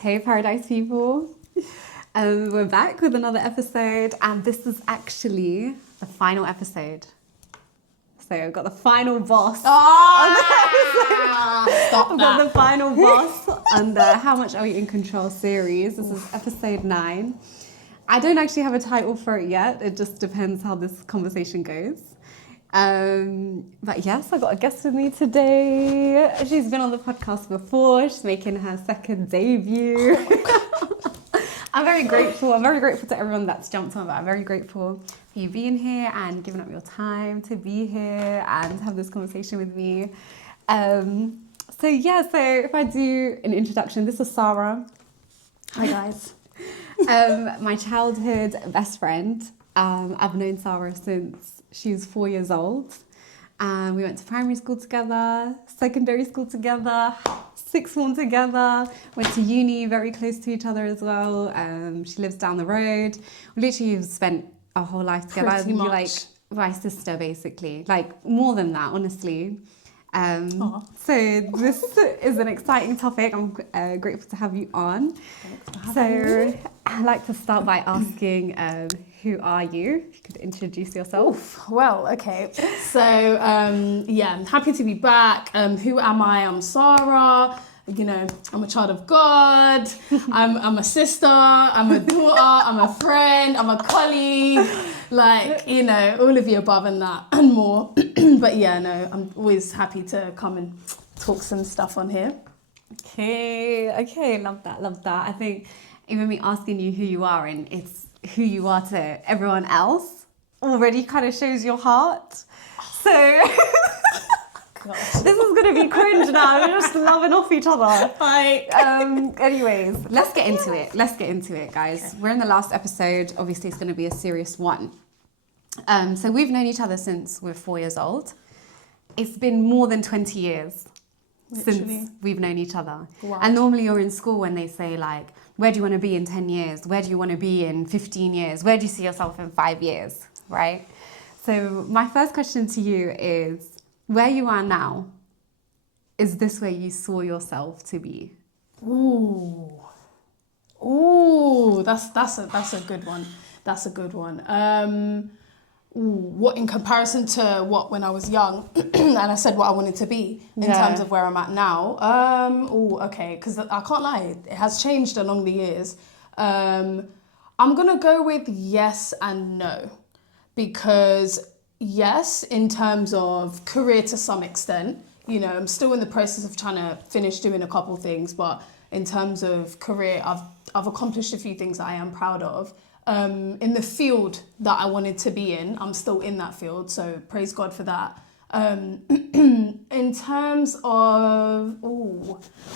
Hey Paradise people. We're back with another episode and this is actually the final episode. So I've got the final boss. Stop I've got the final boss on the How Much Are You in Control series. This is episode 9. I don't actually have a title for it yet. It just depends how this conversation goes. But yes, I got a guest with me today. She's been on the podcast before. She's making her second debut. I'm very grateful. I'm very grateful to everyone that's jumped on, but I'm very grateful for you being here and giving up your time to be here and have this conversation with me. So if I do an introduction, this is Sarah. Hi guys. My childhood best friend. I've known Sarah since she was 4 years old. We went to primary school together, secondary school together, sixth form together, went to uni very close to each other as well. She lives down the road. We literally spent our whole life together. Pretty much. Like my sister, basically. Like more than that, honestly. So this is an exciting topic. I'm grateful to have you on. So I'd like to start by asking, who are you? If you could introduce yourself. Oof. Well, okay. So, I'm happy to be back. Who am I? I'm Sarah. You know, I'm a child of God. I'm a sister. I'm a daughter. I'm a friend. I'm a colleague. Like, you know, all of the above and that and more. But yeah, no, I'm always happy to come and talk some stuff on here. Okay, love that. I think even me asking you who you are and it's who you are to everyone else already kind of shows your heart. So this is going to be cringe now. We're just loving off each other. Anyways, let's get into it, guys. Okay. We're in the last episode. Obviously, it's going to be a serious one. So we've known each other since we're 4 years old. It's been more than 20 years. Literally. Since we've known each other. Wow. And normally you're in school when they say like, where do you want to be in 10 years? Where do you want to be in 15 years? Where do you see yourself in 5 years, right? So my first question to you is, where you are now, is this where you saw yourself to be? Ooh, that's a good one. That's a good one. What in comparison to what when I was young and I said what I wanted to be in terms of where I'm at now. Okay, because I can't lie, it has changed along the years. I'm gonna go with yes and no, because yes, in terms of career to some extent, you know, I'm still in the process of trying to finish doing a couple things, but in terms of career, I've accomplished a few things that I am proud of. In the field that I wanted to be in, I'm still in that field, so praise God for that. In terms of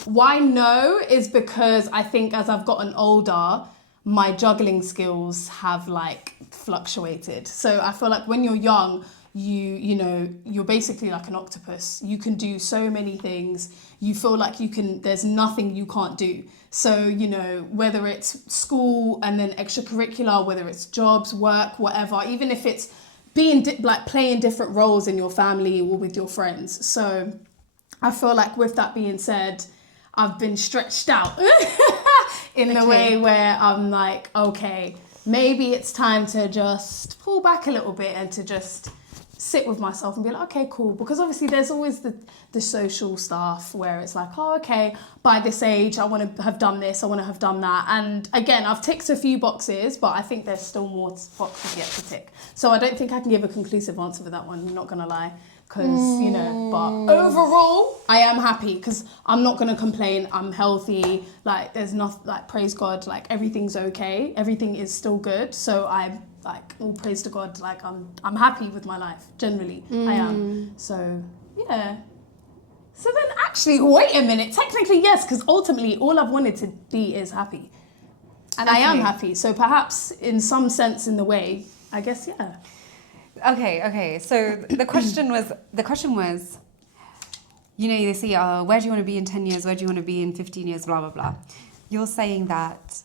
why no is because I think as I've gotten older, my juggling skills have like fluctuated. So I feel like when you're young, you're basically like an octopus. You can do so many things. You feel like there's nothing you can't do. So, you know, whether it's school and then extracurricular, whether it's jobs, work, whatever, even if it's being playing different roles in your family or with your friends. So I feel like with that being said, I've been stretched out in a way where I'm like, okay, maybe it's time to just pull back a little bit and to just sit with myself and be like, okay, cool. Because obviously there's always the social stuff where it's like, oh, okay, by this age, I want to have done this, I want to have done that. And again, I've ticked a few boxes, but I think there's still more boxes yet to tick. So I don't think I can give a conclusive answer for that one, I'm not going to lie. Because, you know, but overall, I am happy because I'm not going to complain. I'm healthy. Like, there's nothing, like, praise God, like, everything's okay. Everything is still good. So I'm, like, all praise to God. Like, I'm happy with my life, generally. I am. So, yeah. So then actually, wait a minute. Technically, yes, because ultimately, all I've wanted to be is happy. And I am happy. So perhaps in some sense, in the way, I guess, yeah. Okay. So the question was, you know, they say, where do you want to be in 10 years? Where do you want to be in 15 years? Blah, blah, blah. You're saying that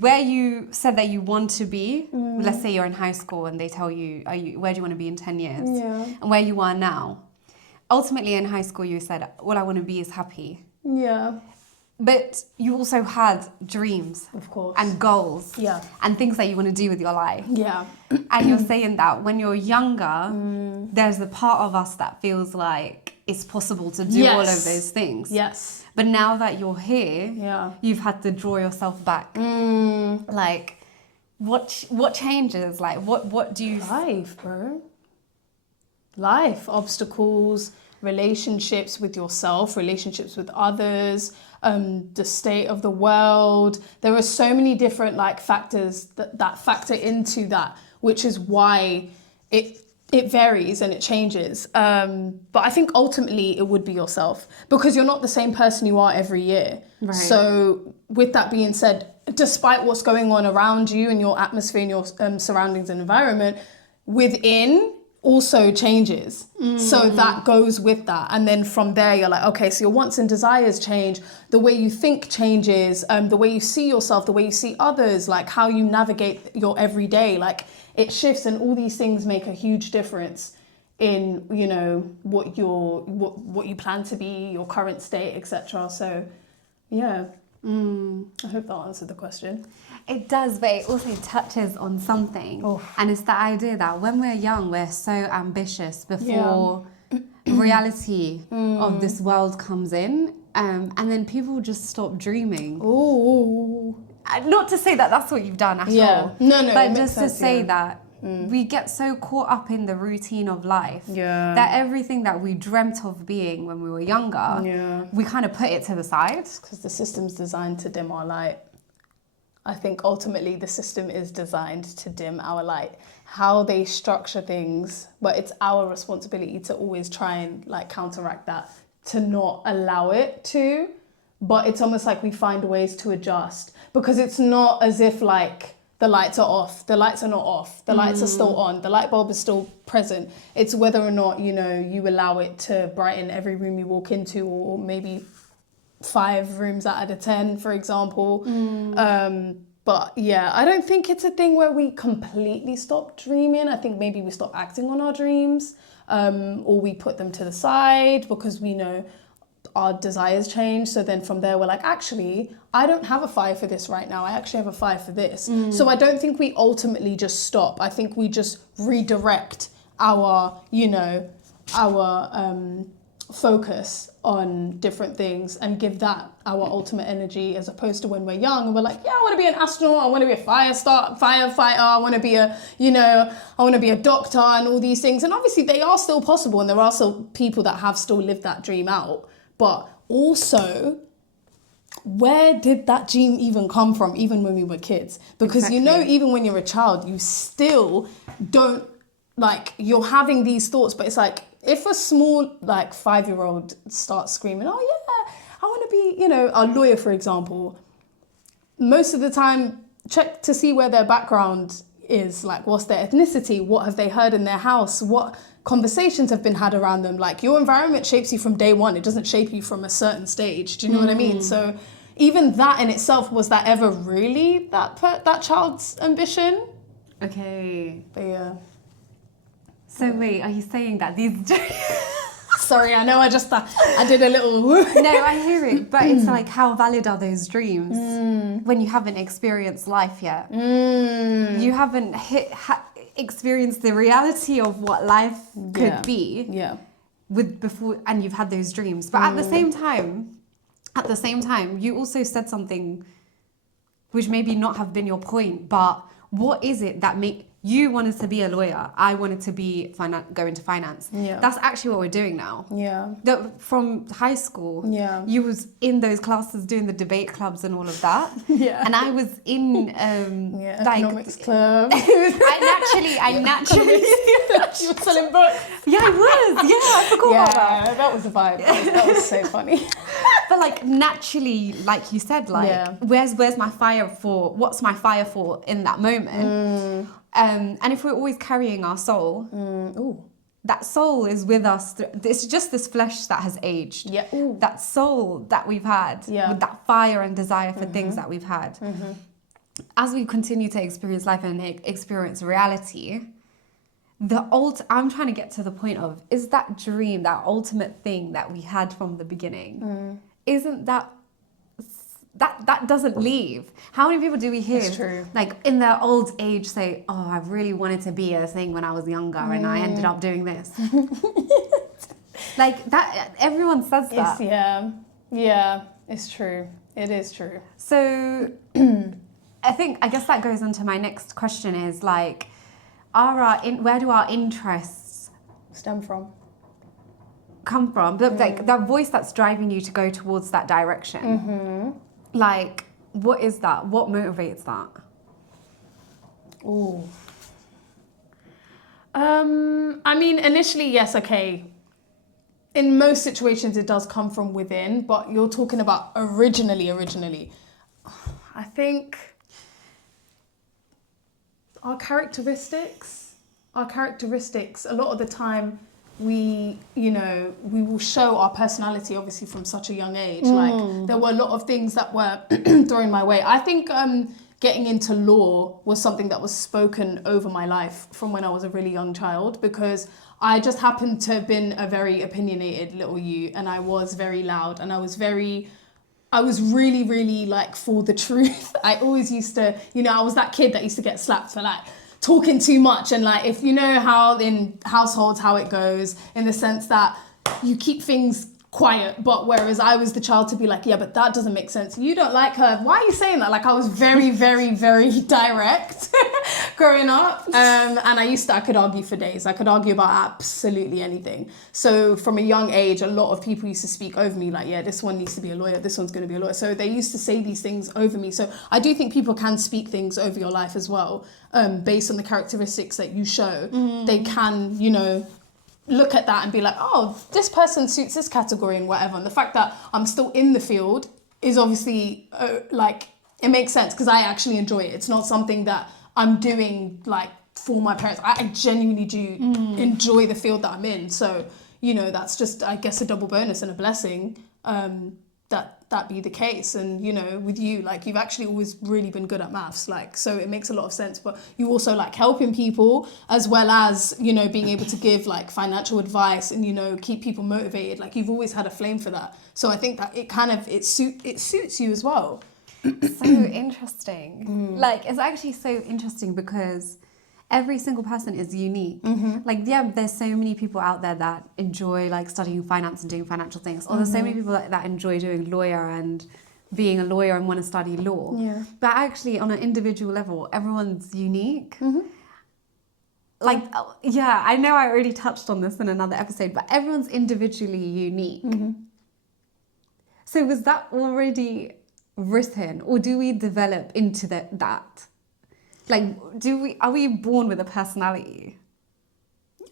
where you said that you want to be, let's say you're in high school and they tell you, where do you want to be in 10 years? Yeah. And where you are now. Ultimately in high school, you said, all I want to be is happy. Yeah. But you also had dreams. Of course. And goals. Yeah. And things that you want to do with your life. Yeah. And you're saying that when you're younger, there's a part of us that feels like it's possible to do all of those things. Yes. But now that you're here, you've had to draw yourself back. Like, what changes? Like, what do you... Life, bro. Life. Obstacles, relationships with yourself, relationships with others, the state of the world. There are so many different like factors that factor into that, which is why it varies and it changes. But I think ultimately it would be yourself, because you're not the same person you are every year. Right. So with that being said, despite what's going on around you and your atmosphere and your surroundings and environment, within also changes. So that goes with that. And then from there, you're like, okay, so your wants and desires change. The way you think changes. The way you see yourself, the way you see others, like how you navigate your everyday, like it shifts, and all these things make a huge difference in, you know, what you plan to be, your current state, etc. So yeah. I hope that answered the question. It does, but it also touches on something. And it's the idea that when we're young, we're so ambitious before reality of this world comes in. And then people just stop dreaming. Ooh. Not to say that that's what you've done at all. No, but just to say that we get so caught up in the routine of life that everything that we dreamt of being when we were younger, we kind of put it to the side. Because the system's designed to dim our light. I think ultimately the system is designed to dim our light. How they structure things, but it's our responsibility to always try and like counteract that, to not allow it to. But it's almost like we find ways to adjust, because it's not as if like the lights are off. The lights are not off. The lights are still on. The light bulb is still present. It's whether or not, you know, you allow it to brighten every room you walk into, or maybe 5 rooms out of 10, for example. But yeah, I don't think it's a thing where we completely stop dreaming. I think maybe we stop acting on our dreams, or we put them to the side because we know our desires change. So then from there, we're like, actually, I don't have a fire for this right now. I actually have a fire for this. So I don't think we ultimately just stop. I think we just redirect our, you know, our focus on different things and give that our ultimate energy, as opposed to when we're young and we're like, yeah, I want to be an astronaut, I want to be a firefighter, I want to be a, you know, I want to be a doctor and all these things. And obviously they are still possible, and there are still people that have still lived that dream out. But also, where did that dream even come from, even when we were kids? Because you know, even when you're a child, you still don't, like, you're having these thoughts, but it's like, if a small, like, 5-year-old starts screaming, oh yeah, I want to be, you know, a lawyer, for example, most of the time, check to see where their background is, like, what's their ethnicity, what have they heard in their house, what conversations have been had around them. Like, your environment shapes you from day one. It doesn't shape you from a certain stage. Do you know what I mean? So even that in itself, was that ever really that child's ambition? Okay. But yeah. So wait, are you saying that these... Sorry, I know I did a little... No, I hear it, but it's like, how valid are those dreams when you haven't experienced life yet? You haven't experienced the reality of what life could be. Yeah. Before, and you've had those dreams. But at the same time, you also said something which maybe not have been your point, but what is it that you wanted to be a lawyer, I wanted to be go into finance. Yeah. That's actually what we're doing now. Yeah. From high school, you was in those classes doing the debate clubs and all of that. Yeah. And I was in economics club. I naturally you were selling books. Yeah, I was. Yeah, I forgot about that. That was the vibe. That was so funny. But like, naturally, like you said, like where's my fire for? What's my fire for in that moment? And if we're always carrying our soul, that soul is with us. It's just this flesh that has aged. Yeah. That soul that we've had, with that fire and desire for things that we've had. As we continue to experience life and experience reality, I'm trying to get to the point of, is that dream, that ultimate thing that we had from the beginning, isn't that that doesn't leave. How many people do we hear, It's true. like in their old age, say, "Oh, I really wanted to be a thing when I was younger, and I ended up doing this." Like that, everyone says that. It's true. It is true. So, I guess that goes on to my next question: is like, where do our interests Stem from. come from? But like that voice that's driving you to go towards that direction. Like, what is that? What motivates that? Ooh. I mean, initially, yes, okay. In most situations, it does come from within, but you're talking about originally. I think our characteristics, a lot of the time, we will show our personality obviously from such a young age. Like there were a lot of things that were thrown my way. I think getting into law was something that was spoken over my life from when I was a really young child, because I just happened to have been a very opinionated little you, and I was very loud, and I was really, really like for the truth. I always used to, I was that kid that used to get slapped for like talking too much. And like, if you know how in households, how it goes, in the sense that you keep things quiet, but whereas I was the child to be like, yeah, but that doesn't make sense. You don't like her. Why are you saying that? Like I was very, very, very direct growing up. And I could argue for days. I could argue about absolutely anything. So from a young age, a lot of people used to speak over me like, yeah, this one needs to be a lawyer. This one's going to be a lawyer. So they used to say these things over me. So I do think people can speak things over your life as well, based on the characteristics that you show. They can, look at that and be like, oh, this person suits this category and whatever. And the fact that I'm still in the field is obviously like, it makes sense because I actually enjoy it. It's not something that I'm doing like for my parents. I genuinely do enjoy the field that I'm in. So, that's just, I guess, a double bonus and a blessing that be the case. And, with you, like you've actually always really been good at maths. Like, so it makes a lot of sense, but you also like helping people as well as, being able to give like financial advice and, keep people motivated. Like you've always had a flame for that. So I think that it suits you as well. So interesting. Like it's actually so interesting because every single person is unique. Like, yeah, there's so many people out there that enjoy like studying finance and doing financial things. Or there's so many people that enjoy doing lawyer and being a lawyer and want to study law. Yeah. But actually on an individual level, everyone's unique. Like, yeah, I know I already touched on this in another episode, but everyone's individually unique. So was that already written or do we develop into that? Like, are we born with a personality?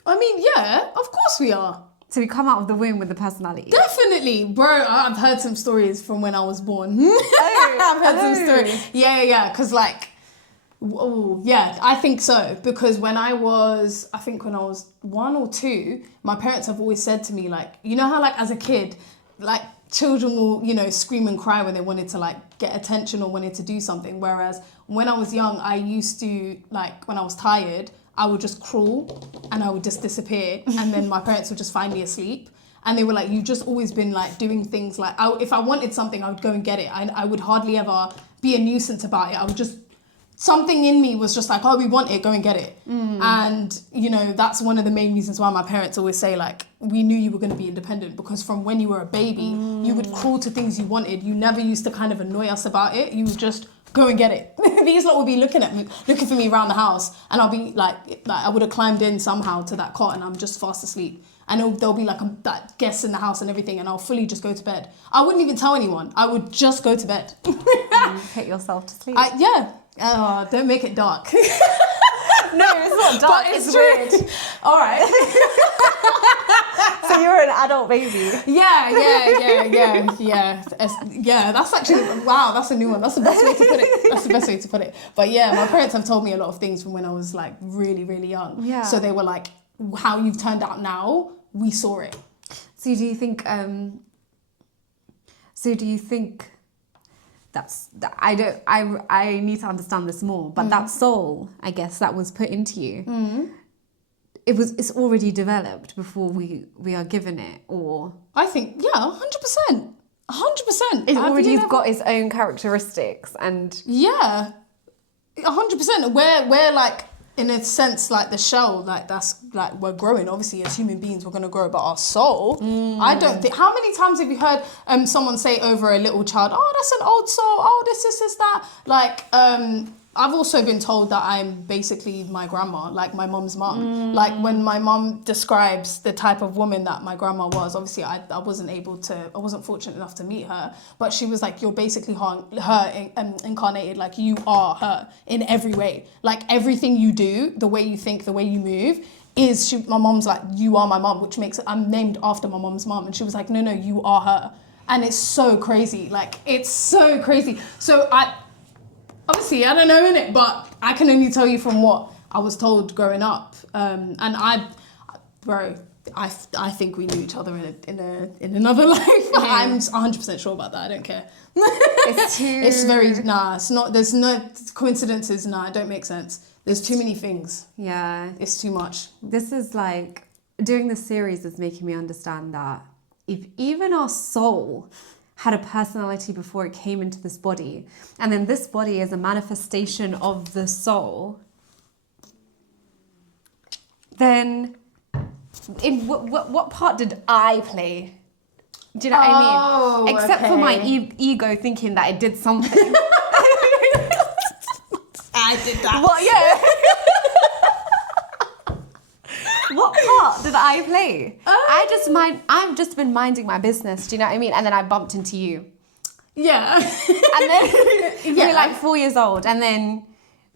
I mean, yeah, of course we are. So we come out of the womb with a personality? Definitely. Bro, I've heard some stories from when I was born. I've heard some stories. Yeah. Because like, yeah, I think so. Because when I was 1 or 2, my parents have always said to me, like, you know how like as a kid, like children will, scream and cry when they wanted to like get attention or wanted to do something. Whereas when I was young, I used to like, when I was tired, I would just crawl and I would just disappear. And then my parents would just find me asleep. And they were like, you've just always been like doing things like, if I wanted something, I would go and get it. I would hardly ever be a nuisance about it. I would just, something in me was just like, oh, we want it, go and get it. And, that's one of the main reasons why my parents always say like, we knew you were going to be independent, because from when you were a baby, you would crawl to things you wanted. You never used to kind of annoy us about it. You would just go and get it. These lot will be looking for me around the house, and I'll be like I would have climbed in somehow to that cot and I'm just fast asleep. And there'll be like that guests in the house and everything, and I'll fully just go to bed. I wouldn't even tell anyone. I would just go to bed. Put yourself to sleep. Yeah. Don't make it dark. No, it's not dark. But it's weird. All right. So you're an adult baby. Yeah. That's actually, wow, that's a new one. That's the best way to put it. But yeah, my parents have told me a lot of things from when I was like really, really young. Yeah. So they were like, how you've turned out now, we saw it. So do you think I need to understand this more, but that soul, I guess, that was put into you, it's already developed before we are given it, or? I think, yeah, 100%. 100%. It already got its own characteristics and... Yeah. 100%. We're like, in a sense, like the shell, like that's like we're growing. Obviously, as human beings, we're gonna grow, but our soul, I don't think. How many times have you heard someone say over a little child, "Oh, that's an old soul. Oh, this, that." Like, I've also been told that I'm basically my grandma, like my mum's mum. Like when my mum describes the type of woman that my grandma was, obviously I wasn't fortunate enough to meet her, but she was like, you're basically her incarnated, like you are her in every way. Like everything you do, the way you think, the way you move, my mom's like, you are my mum, which makes I'm named after my mom's mum. And she was like, no, you are her. And it's so crazy. Like, it's so crazy. So obviously, I don't know innit, but I can only tell you from what I was told growing up. And I think we knew each other in another life. I'm 100% sure about that. I don't care. It's not. There's no coincidences. Nah, it don't make sense. There's too many things. Yeah, it's too much. This is like doing this series is making me understand that if even our soul had a personality before it came into this body, and then this body is a manifestation of the soul, then in what part did I play? Do you know what I mean? Except for my ego thinking that it did something. I did that. What? Yeah. What part did I play? I've just been minding my business. Do you know what I mean? And then I bumped into you. Yeah. And then we're like 4 years old, and then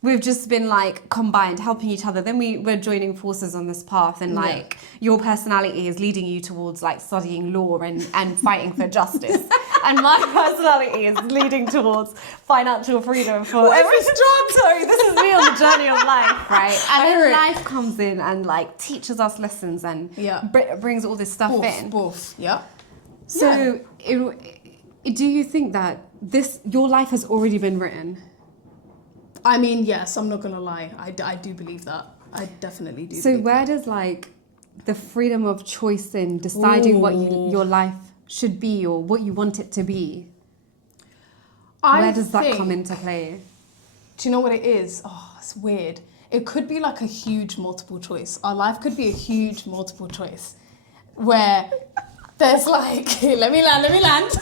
we've just been like combined, helping each other. Then we're joining forces on this path, and like your personality is leading you towards like studying law and fighting for justice, and my personality is leading towards financial freedom for every strong. Sorry, this is me on the journey of life, right? And then life comes in and like teaches us lessons and brings all this stuff in. Yeah. So, do you think that your life has already been written? I mean, yes, I'm not gonna lie. I do believe that. I definitely do. So where does like the freedom of choice in deciding what your life should be or what you want it to be? Where does that come into play? Do you know what it is? Oh, it's weird. It could be like a huge multiple choice. Our life could be a huge multiple choice where there's like, let me land.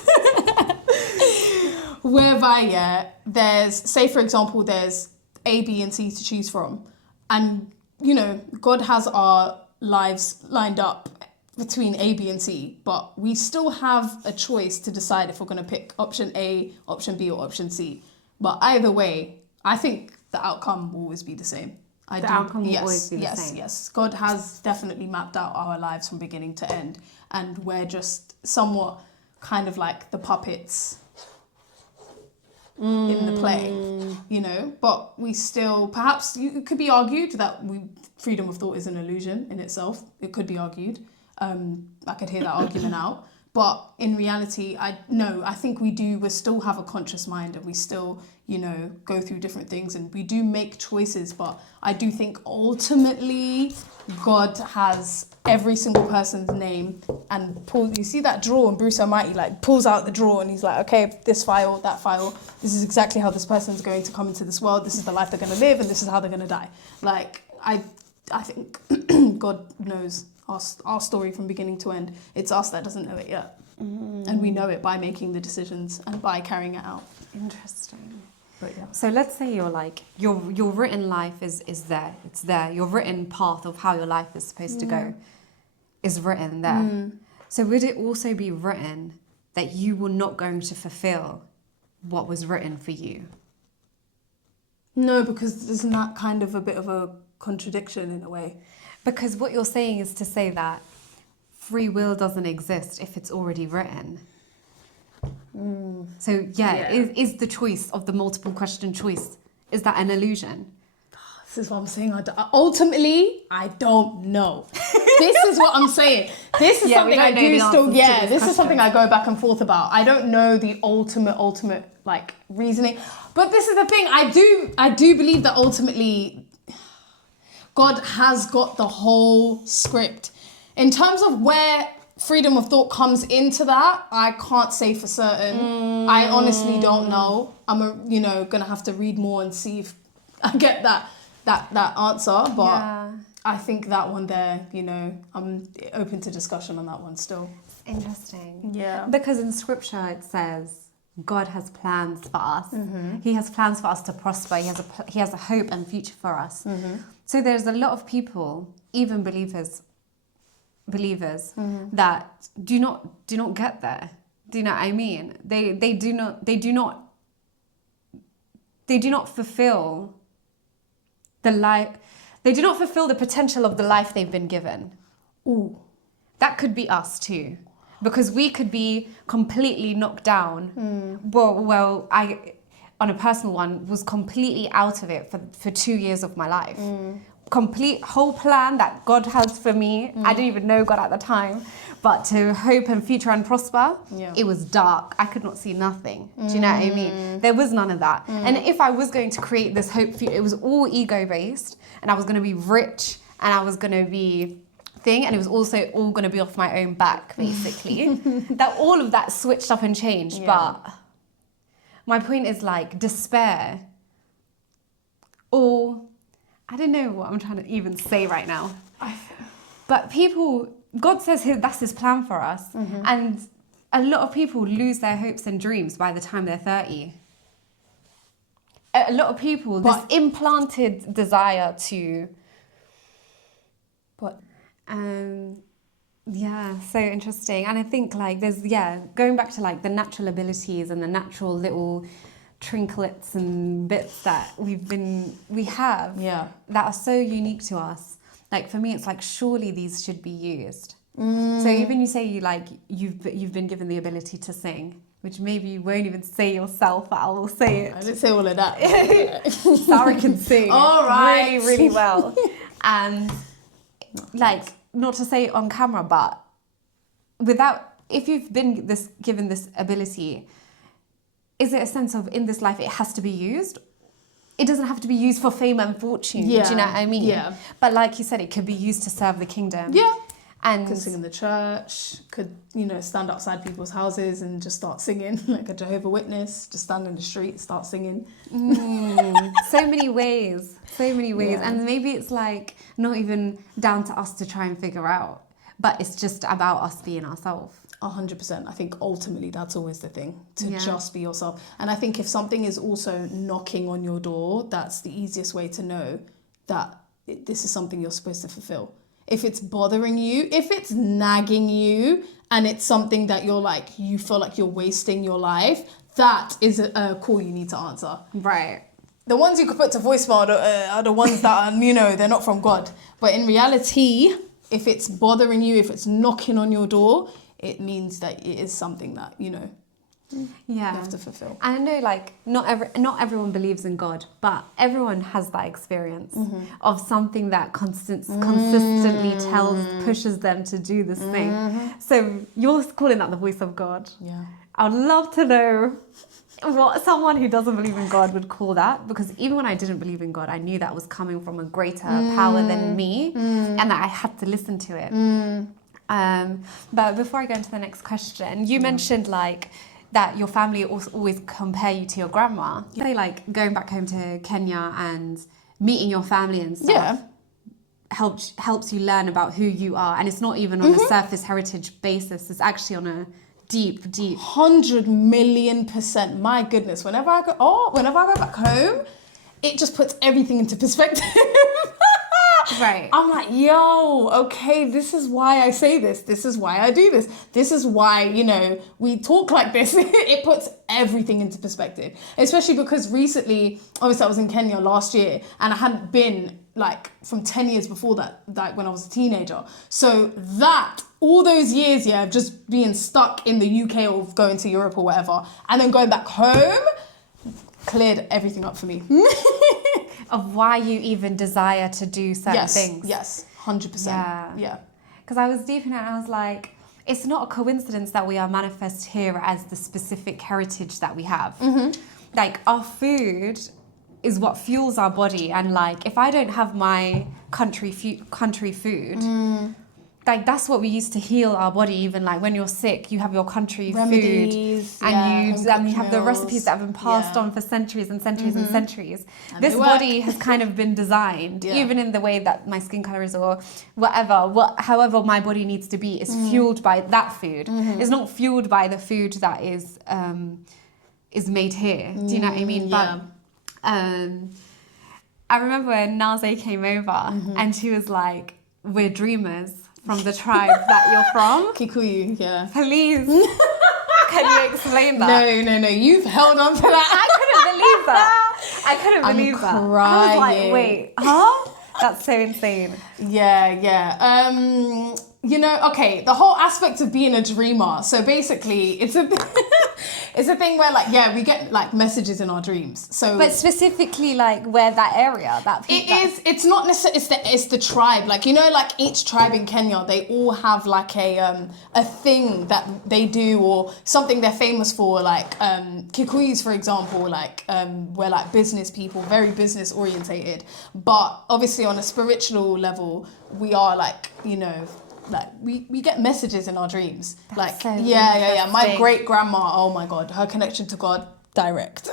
Whereby, there's, say for example, there's A, B, and C to choose from. And, you know, God has our lives lined up between A, B, and C, but we still have a choice to decide if we're going to pick option A, option B, or option C. But either way, I think the outcome will always be the same. Outcome will always be the same. Yes. God has definitely mapped out our lives from beginning to end, and we're just somewhat kind of like the puppets in the play, you know, but we still, perhaps it could be argued that freedom of thought is an illusion in itself. It could be argued. I could hear that argument out. But in reality, I think we still have a conscious mind, and we still, you know, go through different things, and we do make choices. But I do think ultimately God has every single person's name and you see that drawer, and Bruce Almighty like pulls out the drawer, and he's like, okay, this file, that file, this is exactly how this person's going to come into this world. This is the life they're going to live, and this is how they're going to die. Like, I think God knows our story from beginning to end. It's us that doesn't know it yet. And we know it by making the decisions and by carrying it out. Interesting. But yeah. So let's say you're like, your written life is there. It's there. Your written path of how your life is supposed to go is written there. So would it also be written that you were not going to fulfill what was written for you? No, because isn't that kind of a bit of a contradiction in a way? Because what you're saying is to say that free will doesn't exist if it's already written. So is the choice of the multiple question choice, is that an illusion? This is what I'm saying. Ultimately, I don't know. This is what I'm saying. This is something I do still. Yeah, this is something I go back and forth about. I don't know the ultimate like reasoning, but this is the thing. I do believe that ultimately God has got the whole script in terms of where freedom of thought comes into that, I can't say for certain. I honestly don't know. I'm gonna have to read more and see if I get that answer. But I think that one there, I'm open to discussion on that one still. It's interesting. Yeah. Because in scripture it says God has plans for us. He has plans for us to prosper. He has a hope and future for us. So there's a lot of people, even believers that do not get there. Do you know what I mean? They do not fulfill the life. They do not fulfill the potential of the life they've been given. Ooh. That could be us too. Because we could be completely knocked down. Well, I, on a personal one, was completely out of it for 2 years of my life. Complete whole plan that God has for me. I didn't even know God at the time. But to hope and future and prosper, it was dark. I could not see nothing. Do you know what I mean? There was none of that. And if I was going to create this hope, it was all ego-based. And I was going to be rich. And I was going to be... and it was also all going to be off my own back, basically. That all of that switched up and changed. But my point is like despair, or I don't know what I'm trying to even say right now. But God says that's his plan for us. And a lot of people lose their hopes and dreams by the time they're 30. A lot of people, this implanted desire to... so interesting. And I think like there's going back to like the natural abilities and the natural little trinklets and bits that we have that are so unique to us. Like for me it's like surely these should be used. So even you say you've been given the ability to sing, which maybe you won't even say yourself, but I will say it. I didn't say all of that. Sarah can sing really, really well. And like, not to say it on camera, but if you've been given this ability, is it a sense of in this life it has to be used? It doesn't have to be used for fame and fortune. Do you know what I mean? Yeah. But like you said, it could be used to serve the kingdom. Yeah. And could sing in the church, could, stand outside people's houses and just start singing, like a Jehovah's Witness, just stand in the street, start singing. So many ways. And maybe it's like not even down to us to try and figure out, but it's just about us being ourselves. 100%. I think ultimately that's always the thing, to just be yourself. And I think if something is also knocking on your door, that's the easiest way to know that this is something you're supposed to fulfill. If it's bothering you, if it's nagging you, and it's something that you feel like you're wasting your life, that is a call you need to answer. Right. The ones you could put to voicemail are the ones that are, they're not from God. But in reality, if it's bothering you, if it's knocking on your door, it means that it is something that, you have to fulfill. And I know, like, not everyone believes in God, but everyone has that experience of something that consistently pushes them to do this thing. So you're calling that the voice of God. Yeah. I would love to know what someone who doesn't believe in God would call that, because even when I didn't believe in God, I knew that was coming from a greater power than me, and that I had to listen to it. But before I go into the next question, you mentioned like that your family always compare you to your grandma. You say like going back home to Kenya and meeting your family and stuff helps you learn about who you are, and it's not even on a surface heritage basis. It's actually on a deep 100,000,000%. My goodness, whenever I go back home, it just puts everything into perspective. Right. I'm like, yo, okay, this is why I say this. This is why I do this. This is why, we talk like this. It puts everything into perspective. Especially because recently, obviously I was in Kenya last year and I hadn't been like from 10 years before that, like when I was a teenager. So all those years, of just being stuck in the UK or going to Europe or whatever, and then going back home, cleared everything up for me. Of why you even desire to do certain things. Yes, 100%. Yeah. Because I was deep in it and I was like, it's not a coincidence that we are manifest here as the specific heritage that we have. Like our food is what fuels our body, and like if I don't have my country food, like that's what we use to heal our body. Even like when you're sick, you have your country Remedies, food, and you have the recipes that have been passed Yeah. on for centuries and centuries and centuries. And This they work. body has kind of been designed, even in the way that my skin color is or whatever, however my body needs to be, is fueled by that food. It's not fueled by the food that is made here. Do you know what I mean? Yeah. But I remember when Naze came over and she was like, "We're dreamers from the tribe that you're from." Kikuyu, yeah. Please, can you explain that? No. You've held on to that. I couldn't believe that. I was like, crying. wait, huh? That's so insane. Yeah. You know, okay, the whole aspect of being a dreamer. So basically, it's a it's a thing where like, yeah, we get like messages in our dreams. So But specifically, like where that area, it's not necessarily, it's the tribe. Like, you know, like each tribe in Kenya, they all have like a thing that they do or something they're famous for. Like Kikuyus, for example, like we're like business people, very business orientated. But obviously on a spiritual level, we are like, you know, like we get messages in our dreams. That's like so yeah. My interesting. great grandma, oh my God, her connection to God, direct.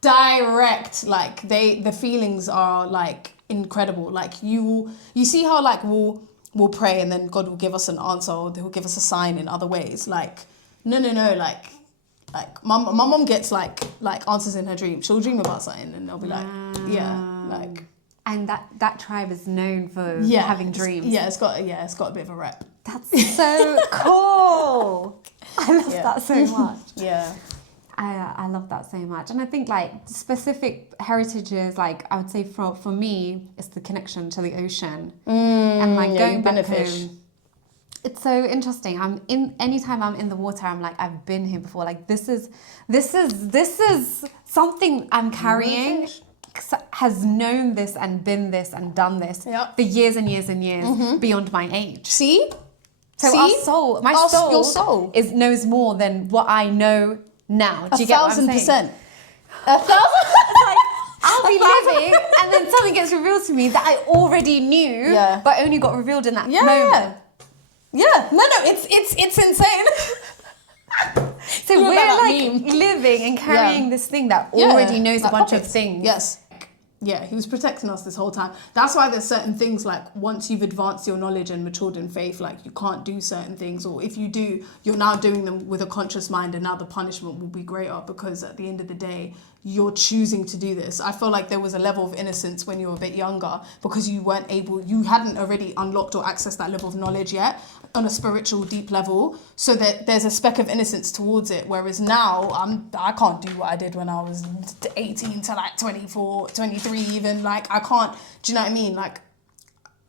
Direct. Like the feelings are like incredible. Like you see how like we'll pray and then God will give us an answer or he'll give us a sign in other ways. Like no, like my mom gets like answers in her dream. She'll dream about something and they'll be like, yeah, like. And that tribe is known for having dreams. It's got a bit of a rep. That's so cool. I love that so much. Yeah. I love that so much. And I think like specific heritages, like I would say for me, it's the connection to the ocean. And like going back home. It's so interesting. Anytime I'm in the water, I'm like, I've been here before. Like this is something I'm carrying. Has known this and been this and done this for years and years and years beyond my age. See? So my soul knows more than what I know now. Do you get what I'm saying? 1,000%. 1,000%. Like, I'll be living and then something gets revealed to me that I already knew, but only got revealed in that moment. Yeah. No, it's insane. So we're like living and carrying this thing that already knows a bunch of things. Yes. Yeah, he was protecting us this whole time. That's why there's certain things like once you've advanced your knowledge and matured in faith, like you can't do certain things, or if you do, you're now doing them with a conscious mind and now the punishment will be greater because at the end of the day, you're choosing to do this. I feel like there was a level of innocence when you were a bit younger because you hadn't already unlocked or accessed that level of knowledge yet on a spiritual deep level, so that there's a speck of innocence towards it, whereas now I can't do what I did when I was 18 to like 24, 23 even, like I can't, do you know what I mean? Like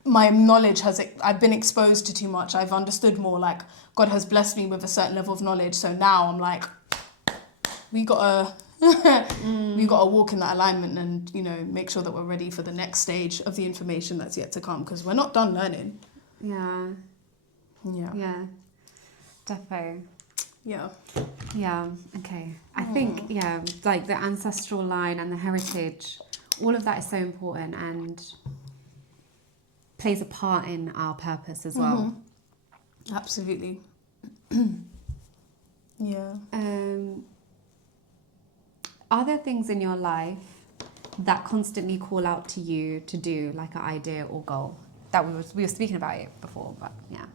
my knowledge I've been exposed to too much, I've understood more, like God has blessed me with a certain level of knowledge, so now I'm like, we gotta walk in that alignment and, you know, make sure that we're ready for the next stage of the information that's yet to come, because we're not done learning. Yeah. Defo. Yeah. Okay. I think, like the ancestral line and the heritage, all of that is so important and plays a part in our purpose as well. Absolutely. Yeah. Are there things in your life that constantly call out to you to do, like an idea or goal? That we were speaking about it before, but yeah.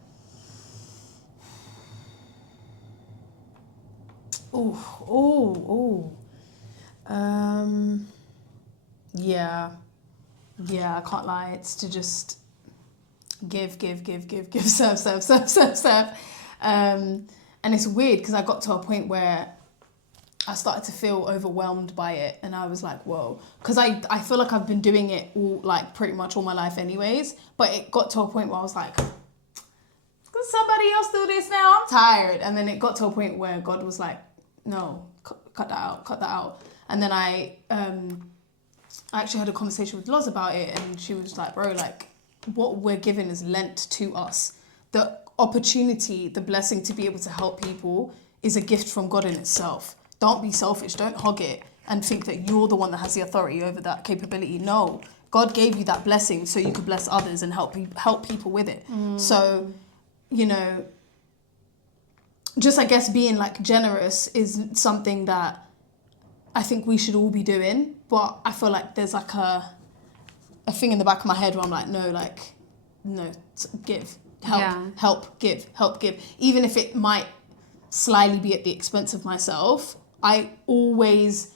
Yeah, I can't lie. It's to just give, serve. And it's weird because I got to a point where I started to feel overwhelmed by it, and I was like, whoa, because I feel like I've been doing it all, like pretty much all my life anyways, but it got to a point where I was like, could somebody else do this now? I'm tired. And then it got to a point where God was like, no, cut that out. And then I actually had a conversation with Loz about it, and she was like, bro, like what we're given is lent to us. The opportunity, the blessing to be able to help people is a gift from God in itself. Don't be selfish. Don't hog it and think that you're the one that has the authority over that capability. No, God gave you that blessing so you could bless others and help people with it. So, you know, just I guess being like generous is something that I think we should all be doing. But I feel like there's like a thing in the back of my head where I'm like, no, give, help, give. Even if it might slyly be at the expense of myself, I always...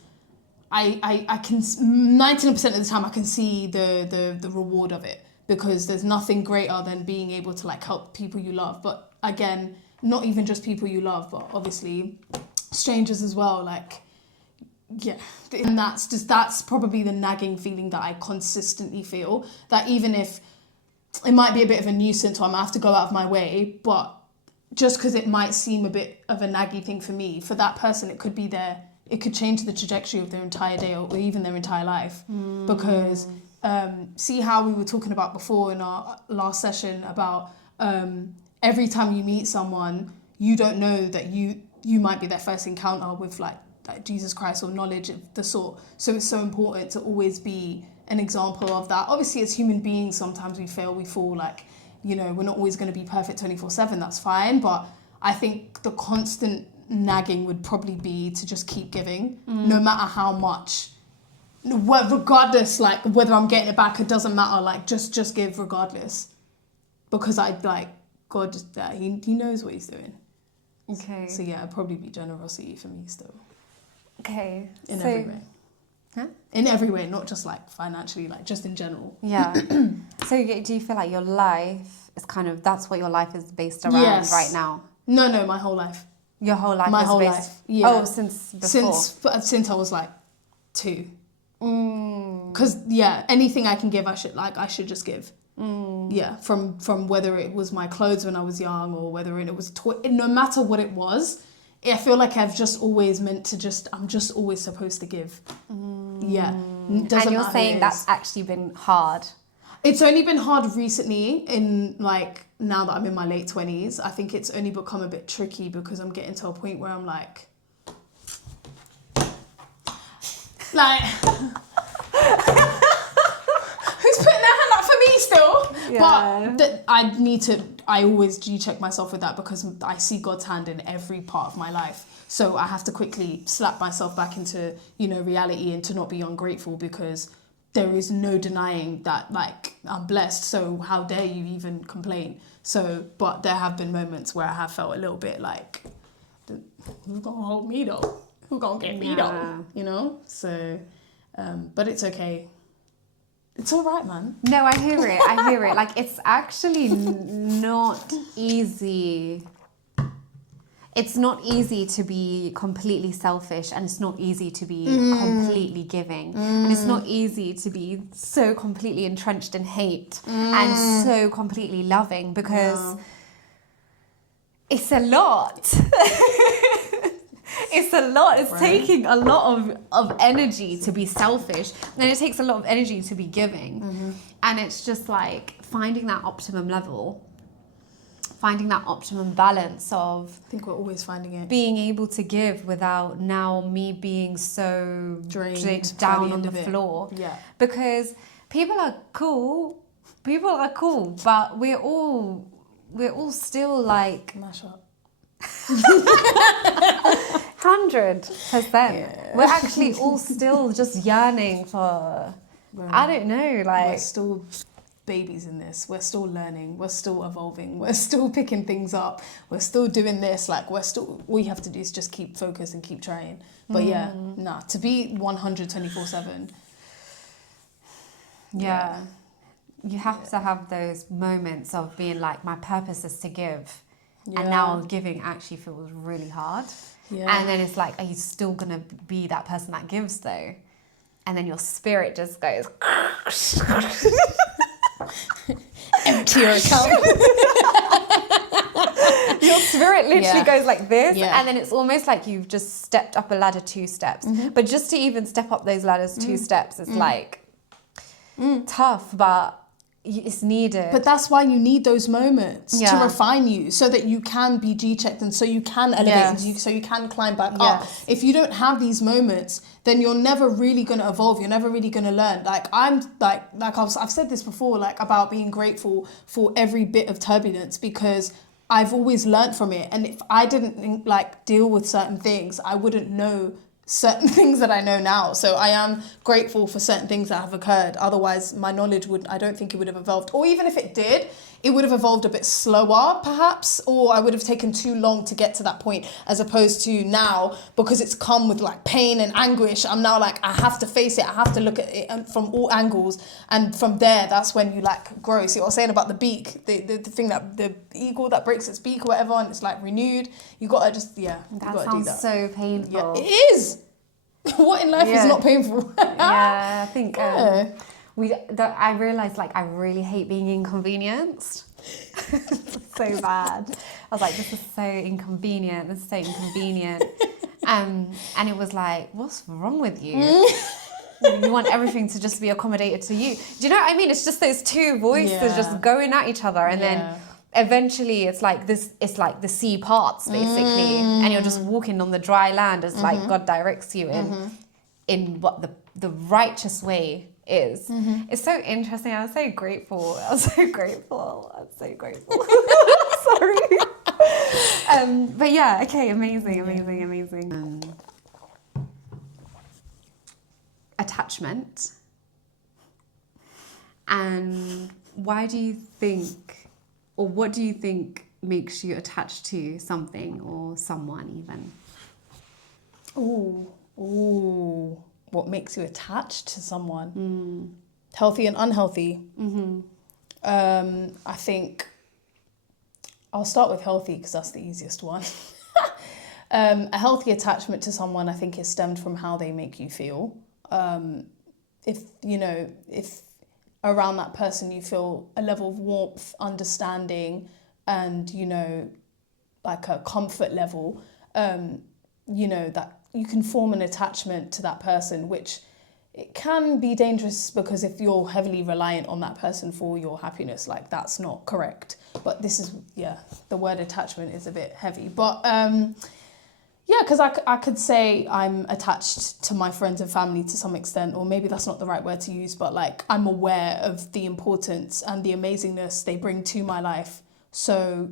I can 99% of the time I can see the reward of it, because there's nothing greater than being able to like help people you love. But again, not even just people you love, but obviously strangers as well. Like, yeah, and that's probably the nagging feeling that I consistently feel, that even if it might be a bit of a nuisance or I might have to go out of my way, but just because it might seem a bit of a naggy thing for me, for that person it could be it could change the trajectory of their entire day or even their entire life. Because see how we were talking about before in our last session about every time you meet someone, you don't know that you might be their first encounter with like Jesus Christ or knowledge of the sort. So it's so important to always be an example of that. Obviously, as human beings, sometimes we fail, we fall, like, you know, we're not always going to be perfect 24/7, that's fine. But I think the constant nagging would probably be to just keep giving, no matter how much, regardless, like whether I'm getting it back, it doesn't matter, like just give regardless, because I like God, he knows what he's doing. Okay. So yeah, it'd probably be generosity for me still. Okay. In every way. Huh? In every way, not just like financially, like just in general. Yeah. So do you feel like your life is kind of, that's what your life is based around right now? No, my whole life. Your whole life My is whole based... life, yeah. Oh, since before? Since I was like 2. Because, anything I can give, I should just give. Yeah, from whether it was my clothes when I was young or whether it was... no matter what it was, I feel like I've just always meant to I'm just always supposed to give. Yeah. And you're saying that's actually been hard? It's only been hard recently, in like now that I'm in my late 20s. I think it's only become a bit tricky because I'm getting to a point where I'm like who's putting their hand up for me still? Yeah. But I always do check myself with that, because I see God's hand in every part of my life. So I have to quickly slap myself back into, you know, reality, and to not be ungrateful, because there is no denying that, like, I'm blessed, so how dare you even complain? So, but there have been moments where I have felt a little bit like, who's gonna hold me though? Who's gonna get me though? You know? So, but it's okay. It's all right, man. No, I hear it. Like, it's actually not easy. It's not easy to be completely selfish, and it's not easy to be completely giving. And it's not easy to be so completely entrenched in hate and so completely loving, because it's a lot. It's a lot. It's taking a lot of energy to be selfish, and it takes a lot of energy to be giving. And it's just like finding that optimum level, finding that optimum balance of... I think we're always finding it. Being able to give without now me being so drained down on the floor. Yeah. Because people are cool, but we're all still like... Mash up. 100%. Yeah. We're actually all still just yearning for... I don't know, like... We're still babies in this. We're still learning. We're still evolving. We're still picking things up. We're still doing this. Like, all you have to do is just keep focused and keep trying. But to be 124/7. Yeah. You have to have those moments of being like, my purpose is to give. Yeah. And now giving actually feels really hard. Yeah. And then it's like, are you still going to be that person that gives though? And then your spirit just goes... Empty your account. Your spirit literally goes like this, and then it's almost like you've just stepped up a ladder 2 steps. But just to even step up those ladders 2 steps is like tough, but it's needed. But that's why you need those moments to Yeah. refine you, so that you can be G-checked and so you can elevate, Yes. and so you can climb back up. Yes. If you don't have these moments, then you're never really going to evolve. You're never really going to learn. Like I've said this before, like about being grateful for every bit of turbulence, because I've always learned from it. And if I didn't like deal with certain things, I wouldn't know certain things that I know now. So I am grateful for certain things that have occurred. Otherwise, my knowledge I don't think it would have evolved. Or even if it did, it would have evolved a bit slower, perhaps, or I would have taken too long to get to that point, as opposed to now, because it's come with like pain and anguish. I'm now like, I have to face it. I have to look at it from all angles. And from there, that's when you like grow. See what I was saying about the beak, the thing that the eagle that breaks its beak or whatever, and it's like renewed. You gotta just, that you gotta sounds do that. so painful. Yeah, it is. What in life is Yeah. not painful? Yeah, I think Yeah. I realized like I really hate being inconvenienced. So bad. I was like, this is so inconvenient. This is so inconvenient. And it was like, what's wrong with you? You want everything to just be accommodated to you. Do you know what I mean? It's just those two voices just going at each other, and then eventually it's like the sea parts basically, and you're just walking on the dry land as like God directs you in what the righteous way is. It's so interesting. I'm so grateful. I'm so grateful. Sorry. But yeah, okay, amazing. Attachment. And why do you think, or what do you think makes you attached to something or someone even? Ooh. What makes you attached to someone? Healthy and unhealthy. I think I'll start with healthy because that's the easiest one. A healthy attachment to someone, I think, is stemmed from how they make you feel. If around that person you feel a level of warmth, understanding, and, like a comfort level, that you can form an attachment to that person, which it can be dangerous because if you're heavily reliant on that person for your happiness, like that's not correct. But this is, the word attachment is a bit heavy. But because I could say I'm attached to my friends and family to some extent, or maybe that's not the right word to use, but like I'm aware of the importance and the amazingness they bring to my life. So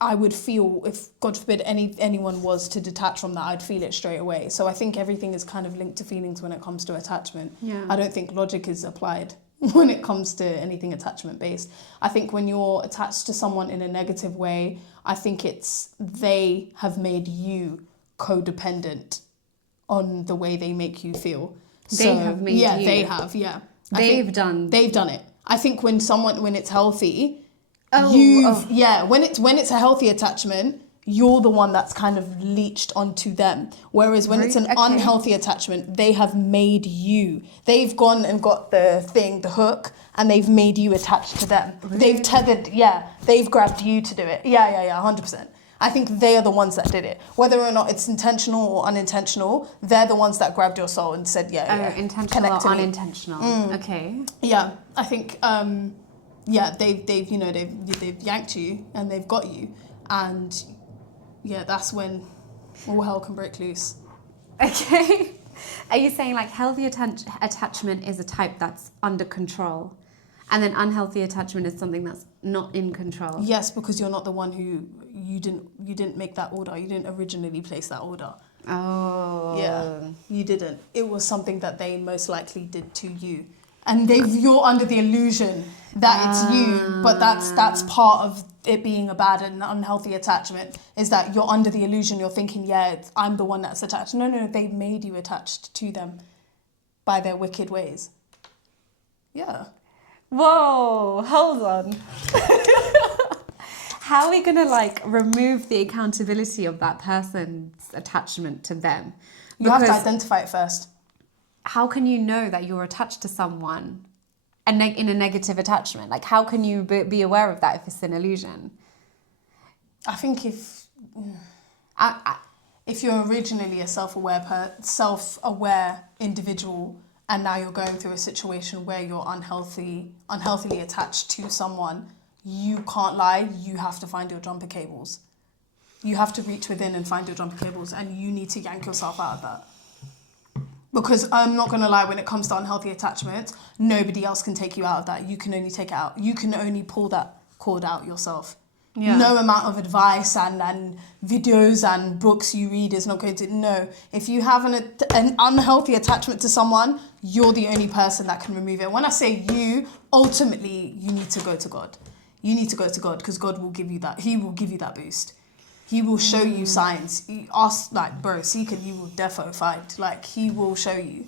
I would feel, if God forbid anyone was to detach from that, I'd feel it straight away. So I think everything is kind of linked to feelings when it comes to attachment. Yeah. I don't think logic is applied when it comes to anything attachment based. I think when you're attached to someone in a negative way, I think it's they have made you codependent on the way they make you feel. They have made you. Yeah, they have, yeah. They've done it. I think when it's healthy, when it's a healthy attachment, you're the one that's kind of leached onto them. Whereas when it's an unhealthy attachment, they have made you. They've gone and got the hook, and they've made you attached to them. Really? They've tethered, they've grabbed you to do it. 100%. I think they are the ones that did it. Whether or not it's intentional or unintentional, they're the ones that grabbed your soul and said, intentional or unintentional. Okay. Yeah, I think, they've yanked you and they've got you. And that's when all hell can break loose. Okay. Are you saying like healthy attachment is a type that's under control, and then unhealthy attachment is something that's not in control? Yes, because you're not the one who you didn't make that order. You didn't originally place that order. Oh. Yeah, you didn't. It was something that they most likely did to you. And you're under the illusion that it's you, but that's part of it being a bad and unhealthy attachment, is that you're under the illusion, you're thinking, I'm the one that's attached. No, they made you attached to them by their wicked ways. Yeah. Whoa, hold on. How are we going to remove the accountability of that person's attachment to them? You have to identify it first. How can you know that you're attached to someone in a negative attachment? Like, how can you be aware of that if it's an illusion? I think if you're originally a self-aware individual and now you're going through a situation where you're unhealthily attached to someone, you can't lie, you have to find your jumper cables. You have to reach within and find your jumper cables, and you need to yank yourself out of that. Because I'm not going to lie, when it comes to unhealthy attachment, nobody else can take you out of that. You can only take it out. You can only pull that cord out yourself. Yeah. No amount of advice and videos and books you read is not going to... No. If you have an unhealthy attachment to someone, you're the only person that can remove it. When I say you, ultimately, you need to go to God. You need to go to God, because God will give you that. He will give you that boost. He will show you signs. Ask, like, bro, seek and you will defo find. Like, he will show you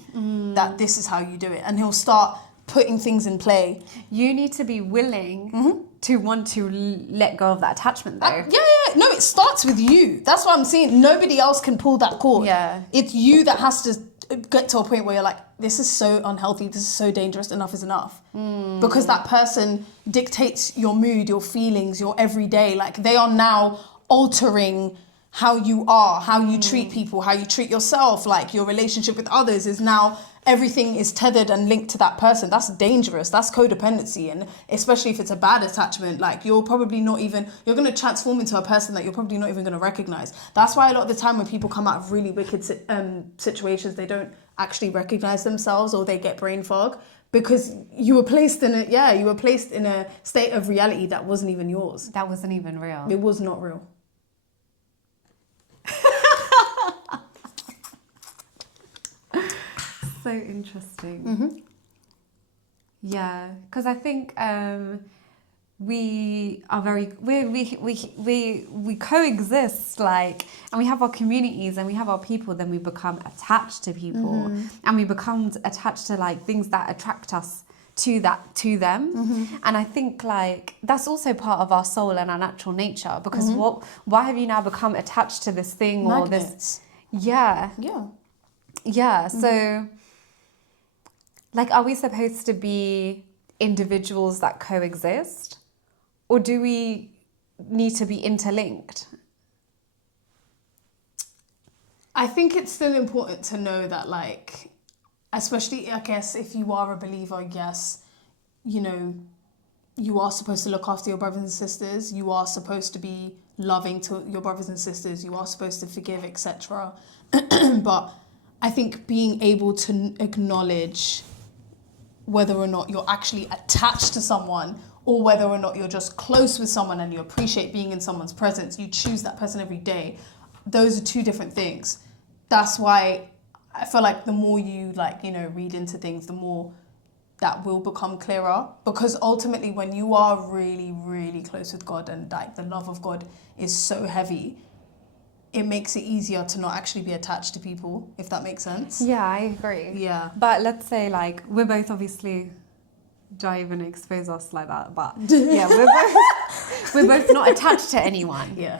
that this is how you do it. And he'll start putting things in play. You need to be willing to want to let go of that attachment, though. Yeah. No, it starts with you. That's what I'm saying. Nobody else can pull that cord. Yeah. It's you that has to get to a point where you're like, this is so unhealthy. This is so dangerous. Enough is enough. Because that person dictates your mood, your feelings, your everyday. Like, they are now altering how you are, how you treat people, how you treat yourself, like your relationship with others is now, everything is tethered and linked to that person. That's dangerous. That's codependency. And especially if it's a bad attachment, like you're probably not even, you're going to transform into a person that you're probably not even going to recognize. That's why a lot of the time when people come out of really wicked situations, they don't actually recognize themselves, or they get brain fog, because you were placed in a state of reality that wasn't even yours. That wasn't even real. It was not real. So interesting. Yeah, because I think we coexist, like, and we have our communities and we have our people. Then we become attached to people, and we become attached to like things that attract us to them. And I think like that's also part of our soul and our natural nature. Because why have you now become attached to this thing or this? Yeah. So, like, are we supposed to be individuals that coexist, or do we need to be interlinked? I think it's still important to know that, like, especially, I guess, if you are a believer, yes, you know, you are supposed to look after your brothers and sisters. You are supposed to be loving to your brothers and sisters. You are supposed to forgive, etc. But I think being able to acknowledge whether or not you're actually attached to someone, or whether or not you're just close with someone and you appreciate being in someone's presence, you choose that person every day. Those are two different things. That's why I feel like the more you, like, you know, read into things, the more that will become clearer. Because ultimately, when you are really, really close with God and like the love of God is so heavy, it makes it easier to not actually be attached to people, if that makes sense. Yeah, I agree. Yeah. But let's say, like, we're both obviously, don't even expose us like that, but yeah, we're both not attached to anyone. Yeah.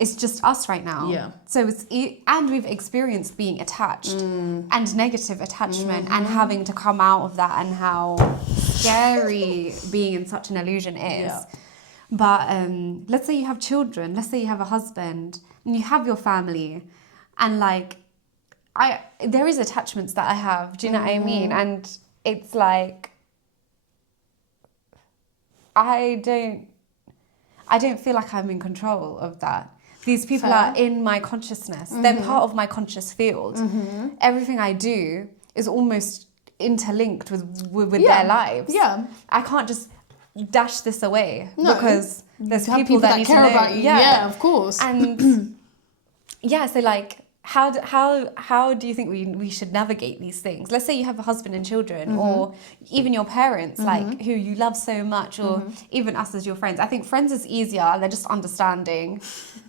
It's just us right now. Yeah. So and we've experienced being attached and negative attachment and having to come out of that, and how scary being in such an illusion is. Yeah. But let's say you have children, let's say you have a husband, and you have your family, and like, there is attachments that I have, do you know what I mean? And it's like, I don't feel like I'm in control of that. These people are in my consciousness. They're part of my conscious field. Everything I do is almost interlinked with their lives. Yeah. I can't just dash this away because there's people that need care to know about you. Yeah, of course. And yeah, so like, how do you think we should navigate these things? Let's say you have a husband and children, or even your parents, like, who you love so much, or even us as your friends. I think friends is easier. They're just understanding.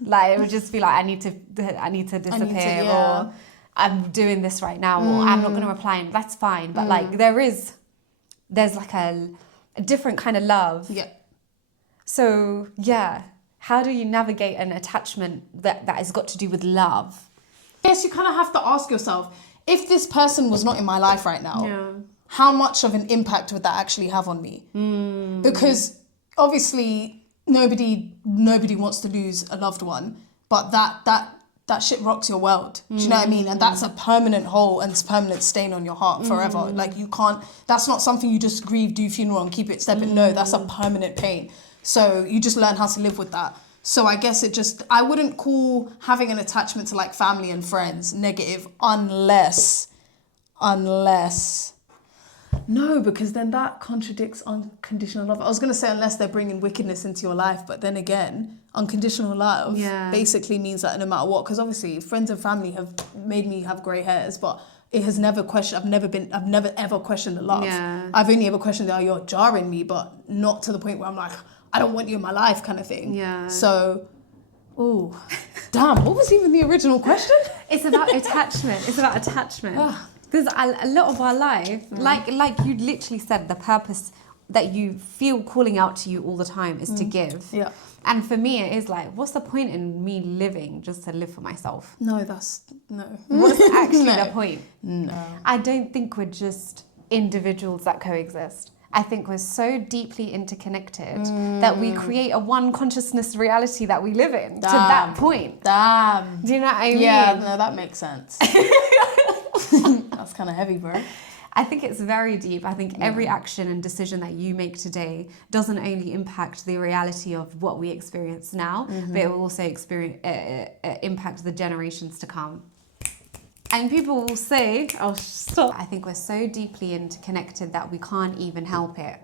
Like, it would just be like, I need to disappear, or I'm doing this right now, or I'm not going to reply, and that's fine. But like, there's like a different kind of love. Yeah. So yeah, how do you navigate an attachment that has got to do with love? Yes, you kind of have to ask yourself, if this person was not in my life right now, how much of an impact would that actually have on me? Because obviously nobody wants to lose a loved one, but that that shit rocks your world. Do you know what I mean? And that's a permanent hole and permanent stain on your heart forever. Like you can't, that's not something you just grieve, do funeral and keep it stepping. No, that's a permanent pain. So you just learn how to live with that. So I guess I wouldn't call having an attachment to like family and friends negative unless, no, because then that contradicts unconditional love. I was going to say unless they're bringing wickedness into your life, but then again, unconditional love basically means that no matter what, because obviously friends and family have made me have grey hairs, but it has never questioned, I've never ever questioned the love. Yeah. I've only ever questioned that you're jarring me, but not to the point where I'm like, I don't want you in my life kind of thing. Yeah. So, ooh, damn, what was even the original question? It's about attachment. It's about attachment. Because a lot of our life, like you literally said, the purpose that you feel calling out to you all the time is to give. Yeah. And for me, it is like, what's the point in me living just to live for myself? No. What's actually the point? No. I don't think we're just individuals that coexist. I think we're so deeply interconnected that we create a one consciousness reality that we live in to that point. Damn. Do you know what I mean? Yeah, no, that makes sense. That's kind of heavy, bro. I think it's very deep. I think every action and decision that you make today doesn't only impact the reality of what we experience now, but it will also impact the generations to come. And people will say, oh, stop. I think we're so deeply interconnected that we can't even help it.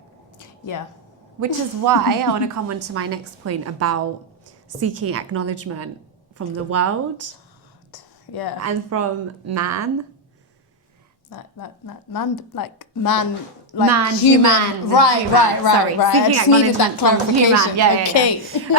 Yeah. Which is why I want to come on to my next point about seeking acknowledgement from the world. Yeah. And from man. Man, human. Right. Sorry, I seeking just needed that acknowledgement from clarification. human.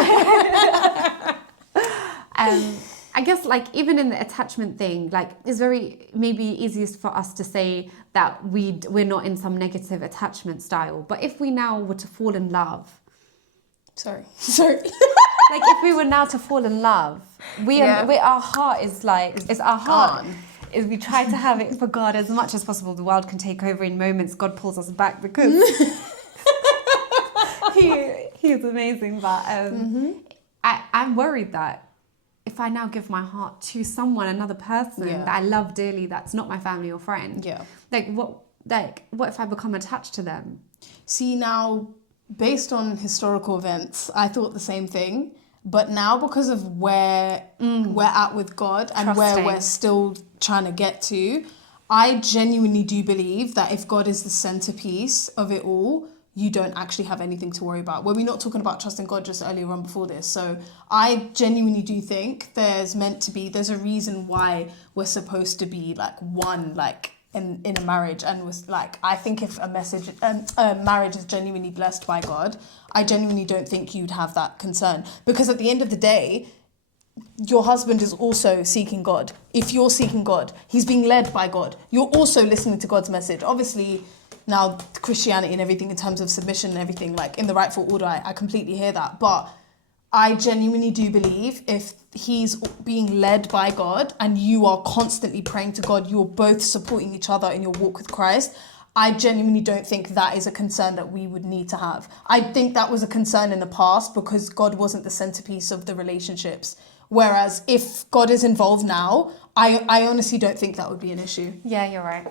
Okay. I guess like even in the attachment thing, like it's very maybe easiest for us to say that we're not in some negative attachment style. But if we now were to fall in love, sorry. like if we were now to fall in love, our heart is like it's our heart. Is we try to have it for God as much as possible. The world can take over in moments. God pulls us back because he is amazing. But I'm worried that if I now give my heart to someone, another person that I love dearly, that's not my family or friend, what if I become attached to them? See, now, based on historical events, I thought the same thing. But now, because of where we're at with God and where we're still trying to get to, I genuinely do believe that if God is the centerpiece of it all, you don't actually have anything to worry about. Well, we're not talking about trusting God just earlier on before this. So I genuinely do think there's a reason why we're supposed to be like one, like in a marriage. And was like, I think if a marriage is genuinely blessed by God, I genuinely don't think you'd have that concern. Because at the end of the day, your husband is also seeking God. If you're seeking God, he's being led by God. You're also listening to God's message. Obviously, now Christianity and everything in terms of submission and everything, like in the rightful order, I completely hear that. But I genuinely do believe if he's being led by God and you are constantly praying to God, you're both supporting each other in your walk with Christ, I genuinely don't think that is a concern that we would need to have. I think that was a concern in the past because God wasn't the centerpiece of the relationships. Whereas if God is involved now, I honestly don't think that would be an issue. Yeah, you're right.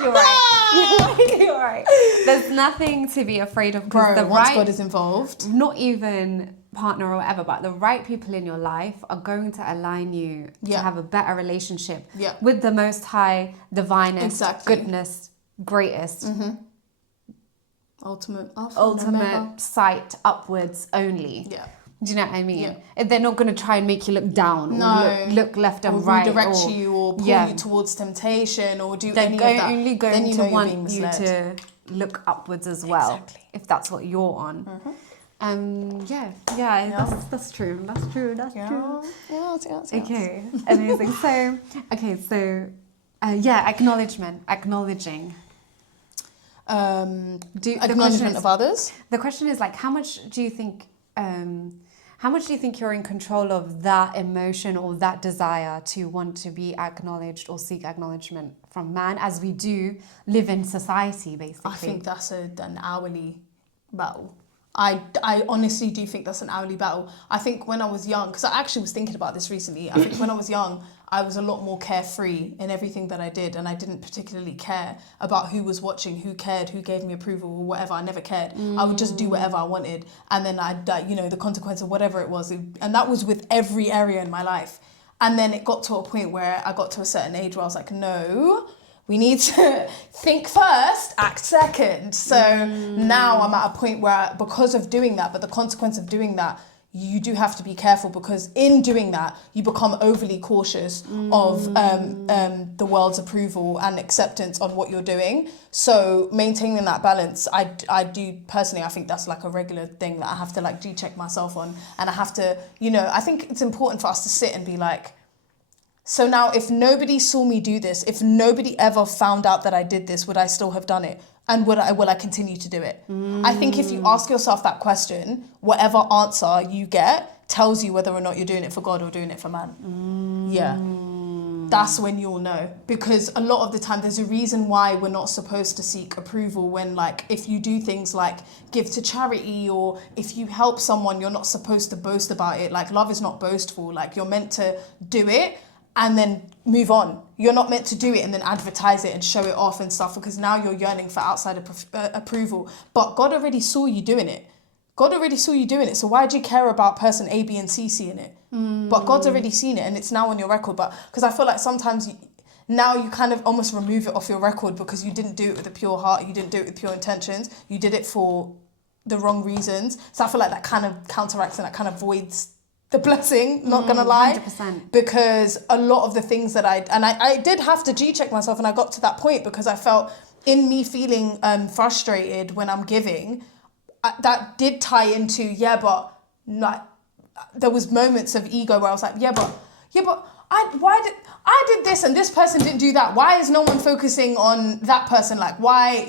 You're right. There's nothing to be afraid of because once God is involved, not even partner or whatever, but the right people in your life are going to align you to have a better relationship with the Most High, divinest, goodness, greatest, ultimate sight upwards only. Yeah. Do you know what I mean? Yeah. They're not going to try and make you look down or look left and right. Or redirect you or pull you towards temptation or do any of that. They're only going to want you to look upwards as well, if that's what you're on. That's true. That's true. Okay, amazing. Acknowledging. Acknowledgement of others. The question is like, how much do you think you're in control of that emotion or that desire to want to be acknowledged or seek acknowledgement from man as we do live in society, basically? I think that's an hourly battle. I honestly do think that's an hourly battle. I think when I was young, because I actually was thinking about this recently, I think when I was young, I was a lot more carefree in everything that I did, and I didn't particularly care about who was watching, who cared, who gave me approval or whatever. I never cared. I would just do whatever I wanted, and then the consequence of whatever it was, and that was with every area in my life. And then it got to a point where I got to a certain age where I was like, no, we need to think first, act second. So now I'm at a point where, because of doing that, but the consequence of doing that, you do have to be careful, because in doing that, you become overly cautious of the world's approval and acceptance on what you're doing. So maintaining that balance, I do personally, I think that's like a regular thing that I have to like G-check myself on. And I have to, I think it's important for us to sit and be like, so now if nobody saw me do this, if nobody ever found out that I did this, would I still have done it? And will I continue to do it? I think if you ask yourself that question, whatever answer you get tells you whether or not you're doing it for God or doing it for man. Yeah. That's when you'll know. Because a lot of the time, there's a reason why we're not supposed to seek approval when, like, if you do things like give to charity, or if you help someone, you're not supposed to boast about it. Like, love is not boastful. Like, you're meant to do it and then move on. You're not meant to do it and then advertise it and show it off and stuff, because now you're yearning for outside approval. But God already saw you doing it. God already saw you doing it. So why do you care about person A, B, and C seeing it? But God's already seen it, and it's now on your record. But because I feel like sometimes now you kind of almost remove it off your record, because you didn't do it with a pure heart. You didn't do it with pure intentions. You did it for the wrong reasons. So I feel like that kind of counteracts and that kind of voids the blessing, not gonna lie. 100%. Because a lot of the things that I did have to G-check myself, and I got to that point because I felt in me feeling frustrated when I'm giving, that did tie into, but like, there was moments of ego where I was like, I did this and this person didn't do that. Why is no one focusing on that person? Like, why,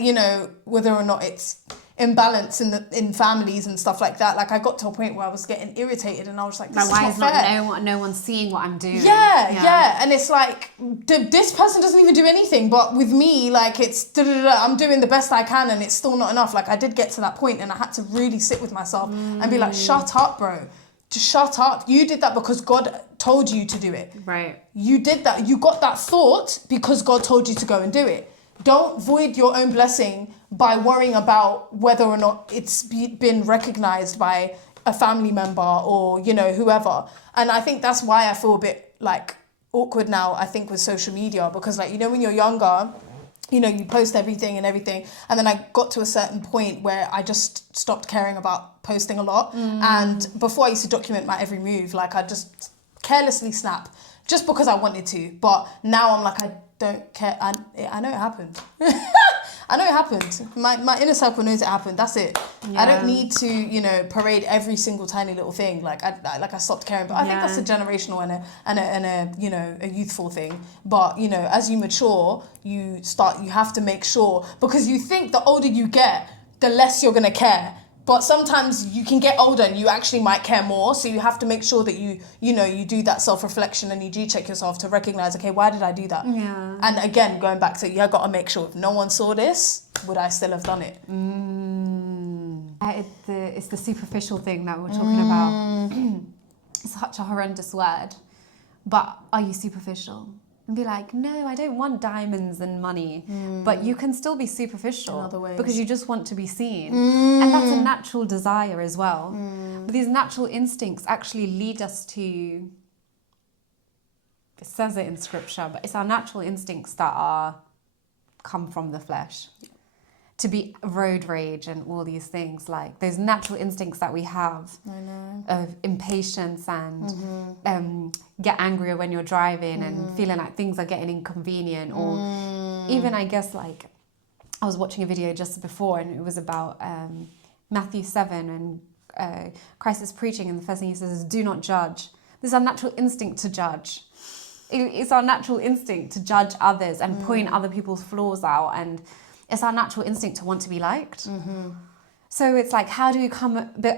whether or not it's imbalance in families and stuff like that. Like, I got to a point where I was getting irritated, and I was like, this why is not fair. no one seeing what I'm doing? Yeah. And it's like, this person doesn't even do anything, but with me, like, it's I'm doing the best I can, and it's still not enough. Like, I did get to that point, and I had to really sit with myself and be like, shut up, bro. Just shut up. You did that because God told you to do it. Right. You did that. You got that thought because God told you to go and do it. Don't void your own blessing by worrying about whether or not it's been recognized by a family member or, whoever. And I think that's why I feel a bit like awkward now, I think, with social media, because like, when you're younger, you post everything. And then I got to a certain point where I just stopped caring about posting a lot. And before, I used to document my every move. Like, I just carelessly snap just because I wanted to. But now I'm like, I don't care. I know it happened. I know it happened. My inner circle knows it happened. That's it. Yeah. I don't need to, parade every single tiny little thing. Like I stopped caring. But I think that's a generational and a youthful thing. But as you mature, you have to make sure, because you think the older you get, the less you're gonna care. But sometimes you can get older and you actually might care more. So you have to make sure that you do that self-reflection and you G-check yourself to recognize, okay, why did I do that? Yeah. And again, going back to, you got to make sure if no one saw this, would I still have done it? It's the superficial thing that we're talking about. It's such a horrendous word. But are you superficial? And be like, no, I don't want diamonds and money. But you can still be superficial in other ways, because you just want to be seen. And that's a natural desire as well. But these natural instincts actually lead us to, it says it in scripture, but it's our natural instincts that come from the flesh. To be road rage and all these things, like those natural instincts that we have of impatience and get angrier when you're driving and feeling like things are getting inconvenient, or even, I guess, like I was watching a video just before and it was about Matthew 7 and Christ is preaching, and the first thing he says is, do not judge. This is our natural instinct to judge. It's our natural instinct to judge others and point other people's flaws out, and it's our natural instinct to want to be liked. So it's like, how do you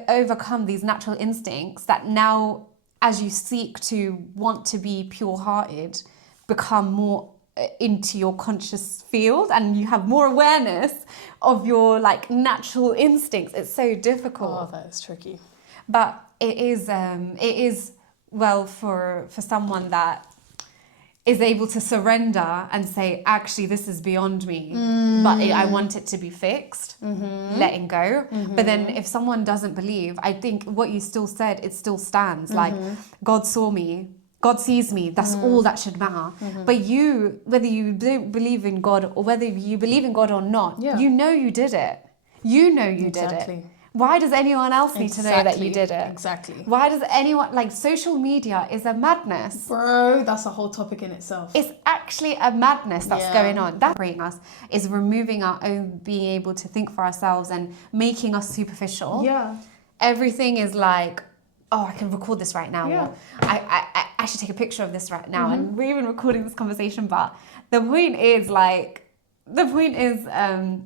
overcome these natural instincts that now, as you seek to want to be pure-hearted, become more into your conscious field and you have more awareness of your like natural instincts. It's so difficult. Oh, that is tricky. But it is well for someone that is able to surrender and say, actually, this is beyond me, but I want it to be fixed, letting go. But then if someone doesn't believe, I think what you still said, it still stands. Like, God saw me, God sees me, that's all that should matter. But you, whether you don't believe in God or whether you believe in God or not, you know you did it. You know you did it. Why does anyone else need to know that you did it? Exactly. Why does anyone, like, social media is a madness. Bro, that's a whole topic in itself. It's actually a madness that's going on. That's bringing us is removing our own being able to think for ourselves and making us superficial. Yeah. Everything is like, oh, I can record this right now. Yeah. Or I should take a picture of this right now. And we're even recording this conversation, but the point is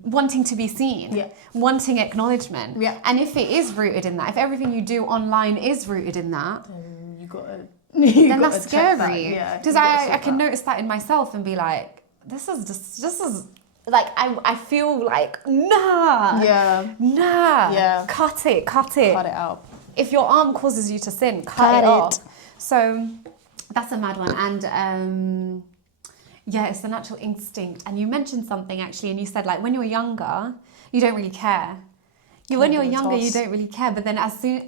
wanting to be seen, wanting acknowledgement. Yeah. And if it is rooted in that, if everything you do online is rooted in that, then that's scary. Yeah, because I can notice that in myself and be like, this is like, I feel like, nah, cut it out. If your arm causes you to sin, cut it off. So that's a mad one. And yeah, it's the natural instinct. And you mentioned something actually, and you said like when you're younger, you don't really care. When you're younger, you don't really care. But then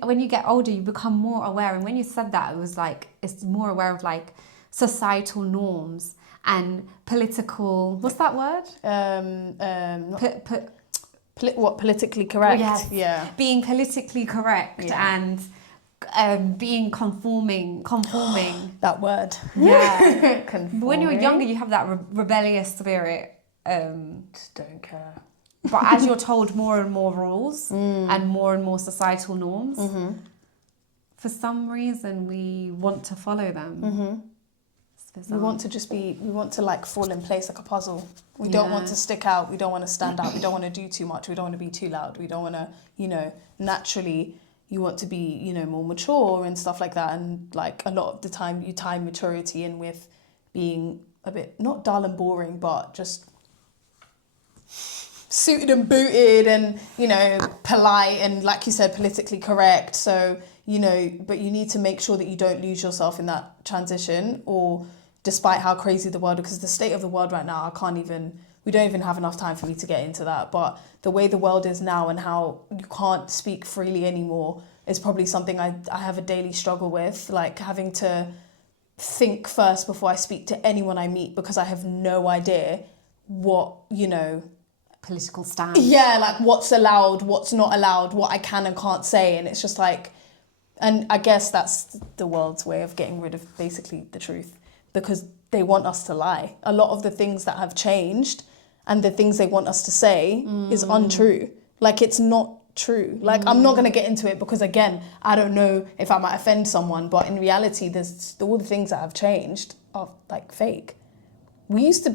when you get older, you become more aware. And when you said that, it was like, it's more aware of like societal norms and political, what's that word? Politically correct? Yes. Yeah. Being politically correct and being conforming. That word. Yeah. When you're younger, you have that rebellious spirit. Just don't care. But as you're told more and more rules and more societal norms, for some reason we want to follow them. We want to like fall in place like a puzzle. We don't want to stick out. We don't want to stand out. We don't want to do too much. We don't want to be too loud. We don't want to, naturally you want to be, more mature and stuff like that. And like a lot of the time you tie maturity in with being a bit, not dull and boring, but just suited and booted and, polite and, like you said, politically correct. So, but you need to make sure that you don't lose yourself in that transition, or despite how crazy the world, because the state of the world right now, we don't even have enough time for me to get into that. But the way the world is now and how you can't speak freely anymore is probably something I have a daily struggle with, like having to think first before I speak to anyone I meet, because I have no idea what, political stand. Yeah, like what's allowed, what's not allowed, what I can and can't say. And it's just like, and I guess that's the world's way of getting rid of basically the truth, because they want us to lie. A lot of the things that have changed and the things they want us to say is untrue. Like, it's not true. Like, I'm not going to get into it because, again, I don't know if I might offend someone, but in reality, there's all the things that have changed are like fake. We used to,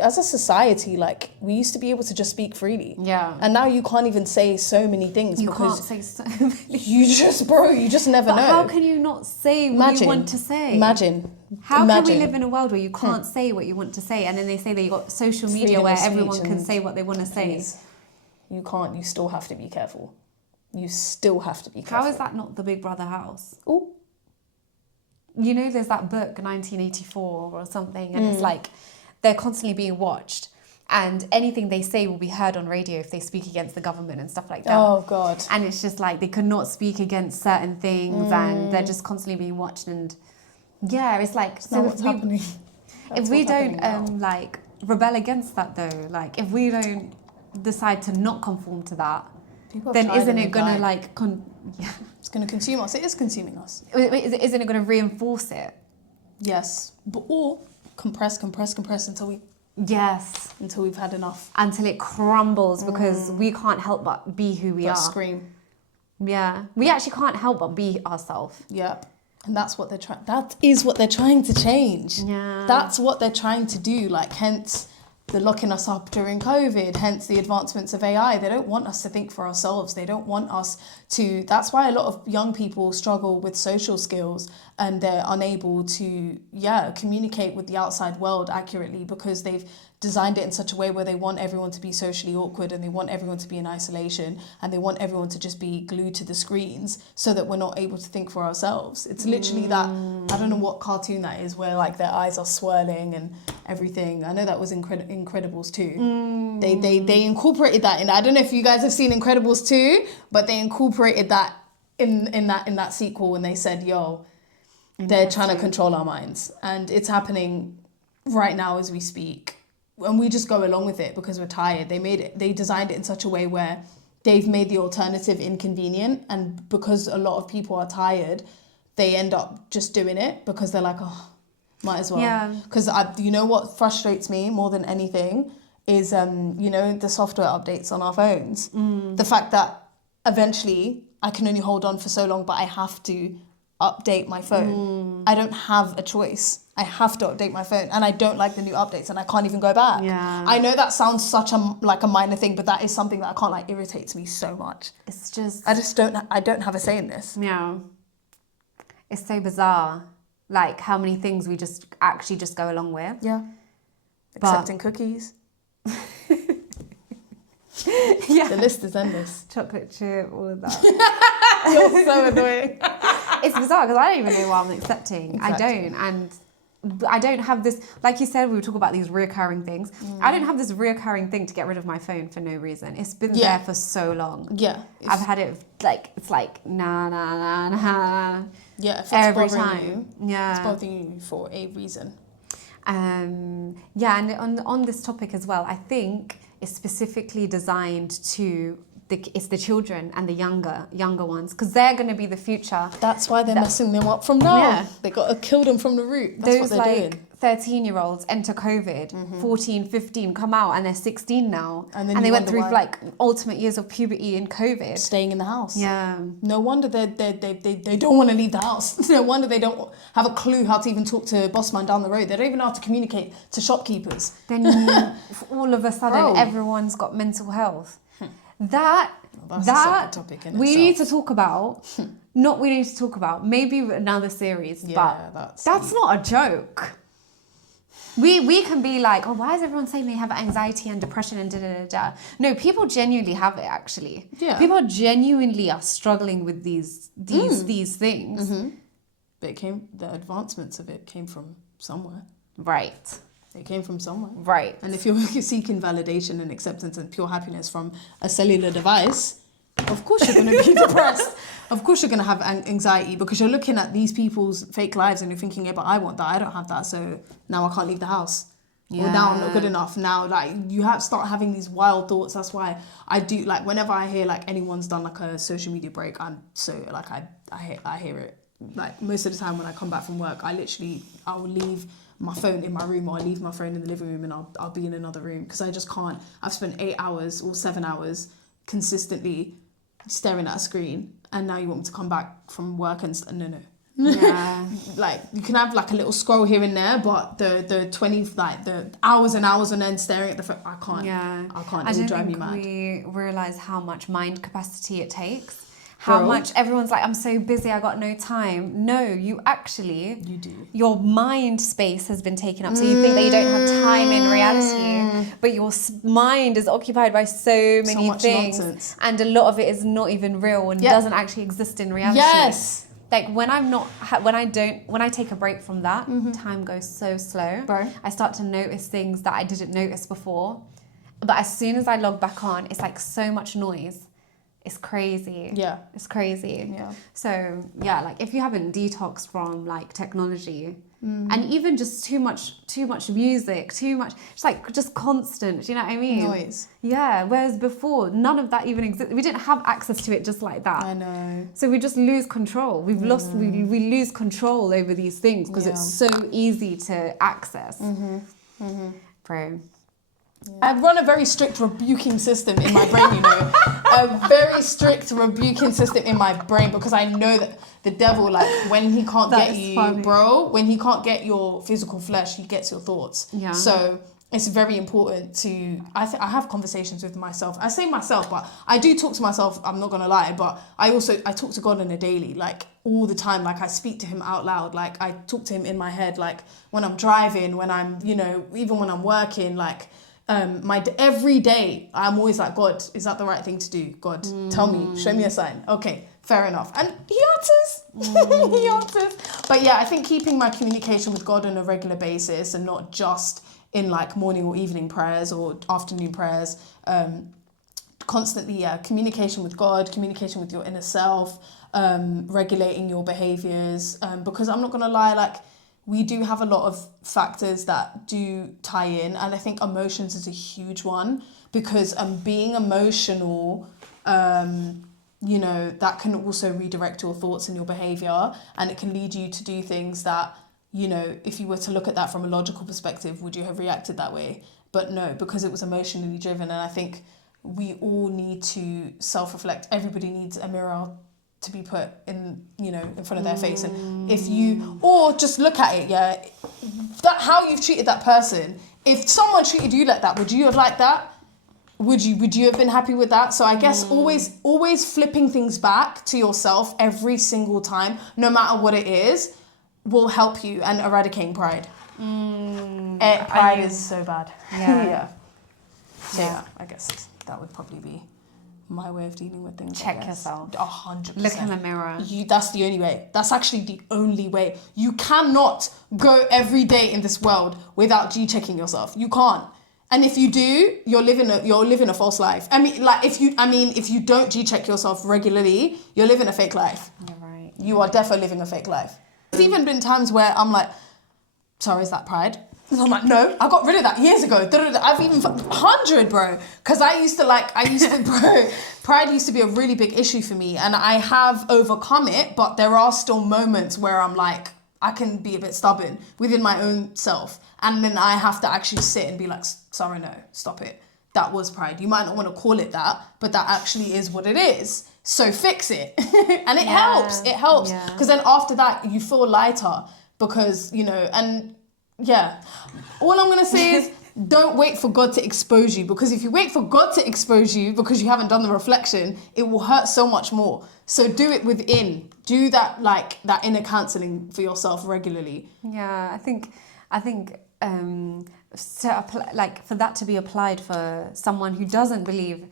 as a society, like, we used to be able to just speak freely. Yeah. And now you can't even say so many things. You because can't say so many. you just never know. But how can you not say what you want to say? Imagine. How can we live in a world where you can't say what you want to say? And then they say that you got social media where everyone can say what they want to say. You can't. You still have to be careful. You still have to be careful. How is that not the Big Brother house? Oh. There's that book, 1984 or something, and it's like they're constantly being watched, and anything they say will be heard on radio if they speak against the government and stuff like that. Oh, God. And it's just like they could not speak against certain things, and they're just constantly being watched. And yeah, it's like, so what's happening. If we don't like rebel against that though, like if we don't decide to not conform to that, then isn't it gonna like it's gonna consume us? It is consuming us. Isn't it gonna reinforce it? Yes, or compress until we've had enough, until it crumbles, because we can't help but be who we are. Scream. Yeah, we actually can't help but be ourselves. Yep. And that's what they're trying. That is what they're trying to change. Yeah. That's what they're trying to do. Like, hence They're locking us up during COVID, hence the advancements of AI. They don't want us to think for ourselves. They don't want us to... That's why a lot of young people struggle with social skills and they're unable to, communicate with the outside world accurately because they've designed it in such a way where they want everyone to be socially awkward and they want everyone to be in isolation and they want everyone to just be glued to the screens so that we're not able to think for ourselves. It's literally that, I don't know what cartoon that is, where like their eyes are swirling and everything. I know that was Incredibles 2. They incorporated that in. I don't know if you guys have seen Incredibles 2, but they incorporated that in that sequel when they said, they're trying to control our minds. And it's happening right now as we speak. And we just go along with it because we're tired. They designed it in such a way where they've made the alternative inconvenient. And because a lot of people are tired, they end up just doing it because they're like, might as well. Yeah. Because you know what frustrates me more than anything is, the software updates on our phones. The fact that eventually I can only hold on for so long, but I have to update my phone. I don't have a choice. I have to update my phone, and I don't like the new updates, and I can't even go back. Yeah. I know that sounds such a minor thing, but that is something that I can't irritates me so much. It's just... I don't have a say in this. Yeah. It's so bizarre, like how many things we just go along with. Yeah. Accepting cookies. Yeah. The list is endless. Chocolate chip, all of that. You're so annoying. It's bizarre because I don't even know what I'm accepting. Exactly. I don't. And I don't have this, like you said, we were talking about these reoccurring things. I don't have this reoccurring thing to get rid of my phone for no reason. It's been there for so long. Yeah. I've had it it's like, nah. Yeah, if it's every bothering time. you, Yeah. it's bothering you for a reason. And on this topic as well, I think it's specifically designed to it's the children and the younger ones, because they're going to be the future. That's why they're messing them up from now. Yeah. They got to kill them from the root. That's Those what they're doing. 13-year-olds enter COVID, 14, 15, come out and they're 16 now. And then they you went wonder through why. ultimate years of puberty in COVID. Staying in the house. Yeah. No wonder they don't want to leave the house. No wonder they don't have a clue how to even talk to boss man down the road. They don't even know how to communicate to shopkeepers. Then all of a sudden, everyone's got mental health. That's a separate topic in we itself. need to talk about. Not we need to talk about. Maybe another series, but that's not a joke. We can be like, why is everyone saying they have anxiety and depression and da-da-da-da? No, people genuinely have it, actually. Yeah. People genuinely are struggling with these things. But the advancements of it came from somewhere. Right. It came from somewhere. Right. And if you're seeking validation and acceptance and pure happiness from a cellular device, of course you're going to be depressed. Of course you're going to have anxiety because you're looking at these people's fake lives and you're thinking, but I want that. I don't have that. So now I can't leave the house. Yeah. Or now I'm not good enough. Now, you start having these wild thoughts. That's why I do, whenever I hear, anyone's done, a social media break, I'm so, I hear it. Most of the time when I come back from work, I will leave my phone in my room, or I leave my phone in the living room and I'll be in another room because I just can't. I've spent 8 hours or 7 hours consistently staring at a screen, and now you want me to come back from work and no. Yeah. You can have a little scroll here and there, but the 20 the hours and hours on end staring at the phone, I can't. Yeah. I can't. I It will don't drive me think mad. we realise how much mind capacity it takes. How much everyone's like, I'm so busy, I got no time. No, you do. Your mind space has been taken up. So you think that you don't have time in reality, but your mind is occupied by so many things. Nonsense. And a lot of it is not even real and doesn't actually exist in reality. Yes. When I take a break from that, time goes so slow. Bro. I start to notice things that I didn't notice before. But as soon as I log back on, it's so much noise. It's crazy. Yeah. It's crazy. Yeah. So, if you haven't detoxed from, technology, and even just too much music, just constant, do you know what I mean? Noise. Yeah, whereas before, none of that even existed. We didn't have access to it just like that. I know. So we just lose control. We lose control over these things because it's so easy to access. Bro. Yeah. I run a very strict rebuking system in my brain, a very strict rebuking system in my brain because I know that the devil, when he can't get you, bro, when he can't get your physical flesh, he gets your thoughts. Yeah. So it's very important to, I have conversations with myself. I say myself, but I do talk to myself, I'm not going to lie, but I talk to God on a daily, like all the time. Like I speak to him out loud. Like I talk to him in my head, like when I'm driving, when I'm, you know, even when I'm working, like every day I'm always like, God, is that the right thing to do? God, tell me, show me a sign. Okay, fair enough. And he answers, he answers. But yeah, I think keeping my communication with God on a regular basis and not just in like morning or evening prayers or afternoon prayers, constantly, communication with God, communication with your inner self, regulating your behaviors, because I'm not gonna lie, like we do have a lot of factors that do tie in, and I think emotions is a huge one, because being emotional, you know, that can also redirect your thoughts and your behavior, and it can lead you to do things that, you know, if you were to look at that from a logical perspective, would you have reacted that way? But no, because it was emotionally driven. And I think we all need to self-reflect. Everybody needs a mirror to be put in, you know, in front of their face. And if you, or just look at it, that how you've treated that person. If someone treated you like that, would you have liked that? Would you have been happy with that? So I guess always flipping things back to yourself every single time, no matter what it is, will help you and eradicating pride. Pride is so bad. Yeah. So yeah, I guess that would probably be my way of dealing with things. Check yourself. 100%. Look in the mirror. That's the only way. That's actually the only way. You cannot go every day in this world without G-checking yourself. You can't. And if you do, you're living a false life. I mean, if you don't G-check yourself regularly, you're living a fake life. You're right. You are definitely living a fake life. There's even been times where I'm like, sorry, is that pride? And I'm like, no, I got rid of that years ago. I've even 100, bro. Because pride used to be a really big issue for me, and I have overcome it, but there are still moments where I'm like, I can be a bit stubborn within my own self. And then I have to actually sit and be like, sorry, no, stop it. That was pride. You might not want to call it that, but that actually is what it is. So fix it. And it helps. It helps. Because then after that, you feel lighter because, you know, and yeah. All I'm going to say is don't wait for God to expose you, because if you wait for God to expose you because you haven't done the reflection, it will hurt so much more. So do it within. Do that, like that inner counseling for yourself regularly. Yeah, I think for that to be applied for someone who doesn't believe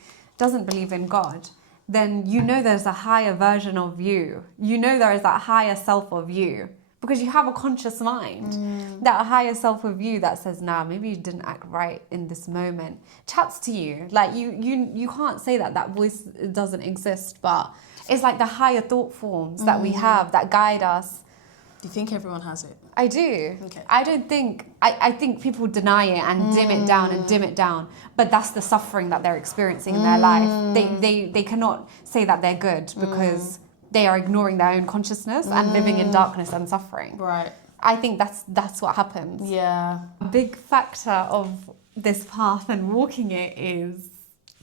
in God, then you know there's a higher version of you. You know there is that higher self of you, because you have a conscious mind. That higher self of you that says, nah, maybe you didn't act right in this moment. Chats to you. Like you can't say that voice doesn't exist, but it's like the higher thought forms that we have that guide us. Do you think everyone has it? I do. Okay. I think people deny it and dim it down. But that's the suffering that they're experiencing in their life. They cannot say that they're good because they are ignoring their own consciousness and living in darkness and suffering. Right. I think that's what happens. Yeah. A big factor of this path and walking it is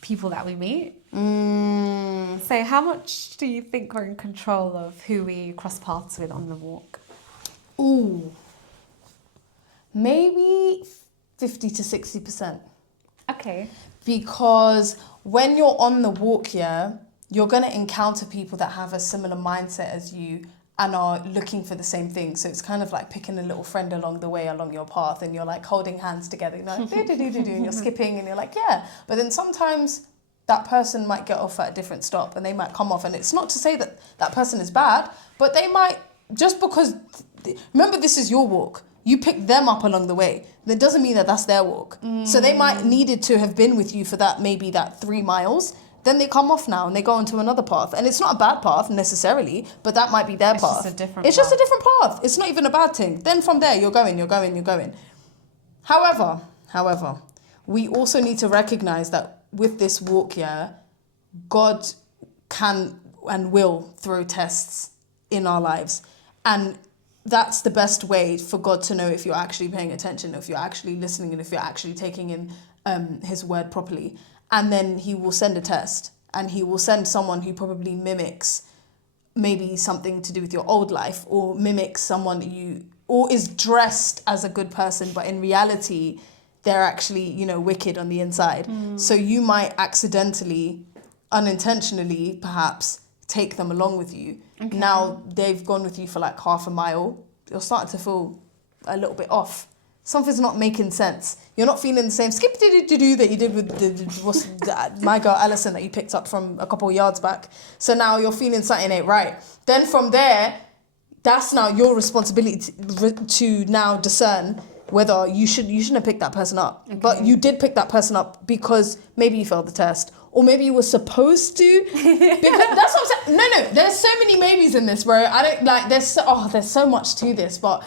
people that we meet. So how much do you think we're in control of who we cross paths with on the walk? Ooh, maybe 50 to 60%. Okay. Because when you're on the walk, you're going to encounter people that have a similar mindset as you and are looking for the same thing. So it's kind of like picking a little friend along the way, along your path, and you're like holding hands together, you know, and you're skipping and you're like, yeah. But then sometimes that person might get off at a different stop and they might come off. And it's not to say that that person is bad, but they might, just because, remember, this is your walk. You picked them up along the way. That doesn't mean that that's their walk. So they might needed to have been with you for that, maybe that 3 miles. Then they come off now and they go onto another path. And it's not a bad path necessarily, but that might be their path. Just a different it's path. just a different path. It's not even a bad thing. Then from there, you're going. However, we also need to recognize that with this walk, God can and will throw tests in our lives. And that's the best way for God to know if you're actually paying attention, if you're actually listening, and if you're actually taking in his word properly. And then he will send a test, and he will send someone who probably mimics maybe something to do with your old life, or mimics someone or is dressed as a good person, but in reality they're actually, you know, wicked on the inside. So you might accidentally, unintentionally, perhaps, take them along with you. Okay. Now they've gone with you for like half a mile. You're starting to feel a little bit off. Something's not making sense. You're not feeling the same skip-doo-doo-doo that you did with my girl Alison that you picked up from a couple of yards back. So now you're feeling something ain't right. Then from there, that's now your responsibility to now discern whether you shouldn't have picked that person up. Okay. But you did pick that person up because maybe you failed the test. Or maybe you were supposed to. Because that's what I'm saying. No, there's so many maybes in this, bro. I don't like, there's so much to this. But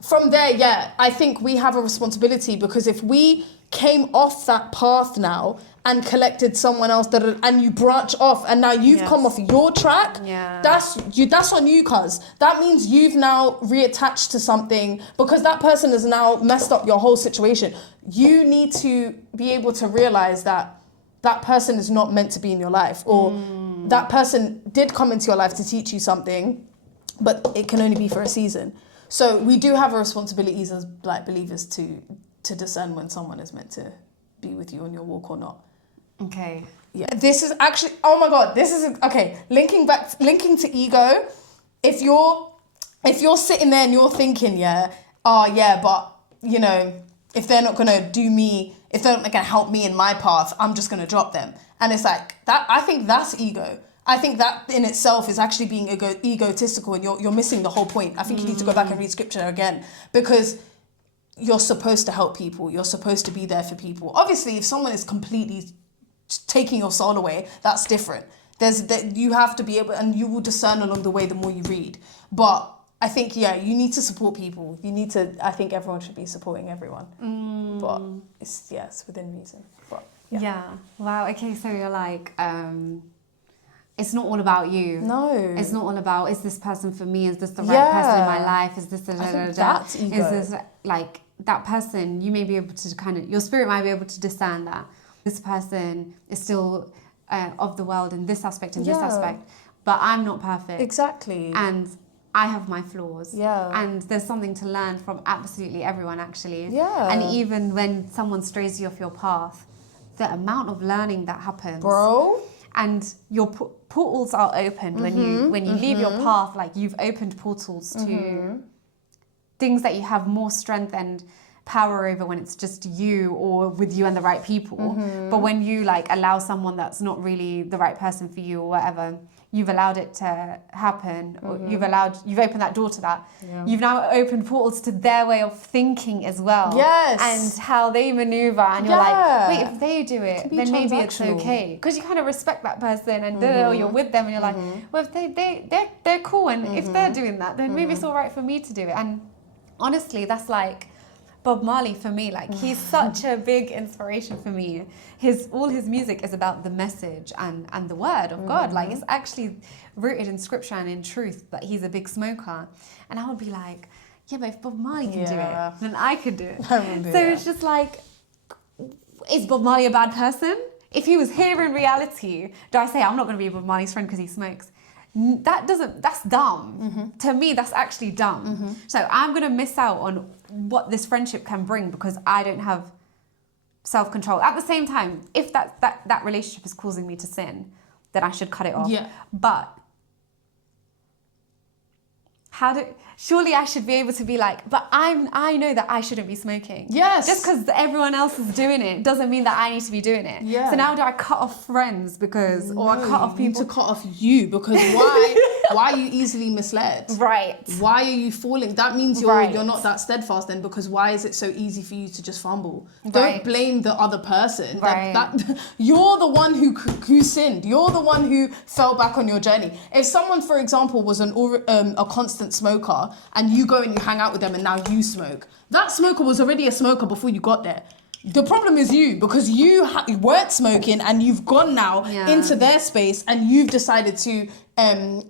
from there, yeah, I think we have a responsibility, because if we came off that path now and collected someone else and you branch off and now you've come off your track, that's on you, cuz. That means you've now reattached to something because that person has now messed up your whole situation. You need to be able to realize that that person is not meant to be in your life, or that person did come into your life to teach you something, but it can only be for a season. So we do have a responsibility as like believers to discern when someone is meant to be with you on your walk or not. Okay. Yeah. This is actually, oh my God, this is, okay, linking to ego. If you're sitting there and you're thinking, but, you know, if they're not going to do me, if they're not going to help me in my path, I'm just going to drop them. And it's like, that. I think that's ego. I think that in itself is actually being egotistical, and you're missing the whole point. I think you need to go back and read scripture again, because you're supposed to help people. You're supposed to be there for people. Obviously, if someone is completely taking your soul away, that's different. You have to be able, and you will discern along the way the more you read. But I think, you need to support people. I think everyone should be supporting everyone. But it's within reason. But, yeah. Wow. Okay. So you're like, it's not all about you. No. It's not all about, is this person for me? Is this the right person in my life? Is this that's ego. Is this like that person? You may be able to your spirit might be able to discern that this person is still of the world in this aspect and this aspect, but I'm not perfect. Exactly. And I have my flaws. Yeah. And there's something to learn from absolutely everyone, actually. Yeah. And even when someone strays you off your path, the amount of learning that happens. Bro. And your portals are opened when you leave your path. Like, you've opened portals to things that you have more strength and power over when it's just you, or with you and the right people. But when you like allow someone that's not really the right person for you, or whatever, you've allowed it to happen, or you've opened that door to that. You've now opened portals to their way of thinking as well. Yes. And how they maneuver, and you're like, wait, if they do it, then maybe it's okay. Because you kind of respect that person, and you're with them, and you're like, well, if they're cool, and if they're doing that, then maybe it's all right for me to do it. And honestly, that's like Bob Marley for me. Like, he's such a big inspiration for me. All his music is about the message and the word of God. Like, it's actually rooted in scripture and in truth. But he's a big smoker, and I would be like, yeah, but if Bob Marley can do it, then I could do it. It's just like, is Bob Marley a bad person? If he was here in reality, do I say I'm not going to be Bob Marley's friend because he smokes? That's dumb. To me, that's actually dumb. So I'm going to miss out on what this friendship can bring because I don't have self-control. At the same time, if that relationship is causing me to sin, then I should cut it off. But surely I should be able to be like, but I know that I shouldn't be smoking. Yes. Just because everyone else is doing it doesn't mean that I need to be doing it. Yeah. So now do I cut off friends because, or I cut off people? You need to cut off you, because why are you easily misled? Right. Why are you falling? That means you're not that steadfast then, because why is it so easy for you to just fumble? Right. Don't blame the other person. Right. You're the one who sinned. You're the one who fell back on your journey. If someone, for example, was a constant smoker, and you go and you hang out with them and now you smoke, that smoker was already a smoker before you got there. The problem is you, because you weren't smoking and you've gone now into their space and you've decided to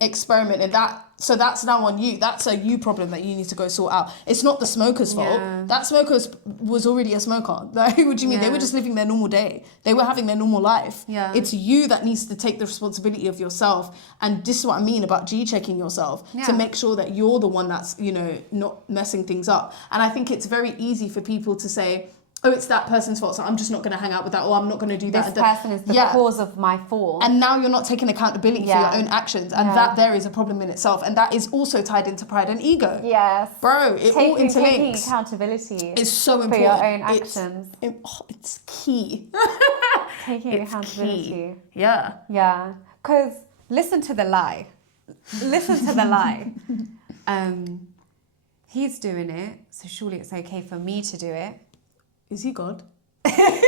experiment in that. So that's now on you. That's a you problem that you need to go sort out. It's not the smoker's fault. That smoker was already a smoker. Like, what do you mean? They were just living their normal day. They were having their normal life. It's you that needs to take the responsibility of yourself. And this is what I mean about G-checking yourself, to make sure that you're the one that's, not messing things up. And I think it's very easy for people to say, oh, it's that person's fault, so I'm just not going to hang out with that, or I'm not going to do that. This person is the cause of my fall. And now you're not taking accountability for your own actions. And that there is a problem in itself. And that is also tied into pride and ego. Yes. Bro, it all interlinks. Taking accountability is so important. For your own actions. It's key. Taking accountability. Key. Yeah. Yeah. Because listen to the lie. Listen to the lie. He's doing it, so surely it's okay for me to do it. Is he God? And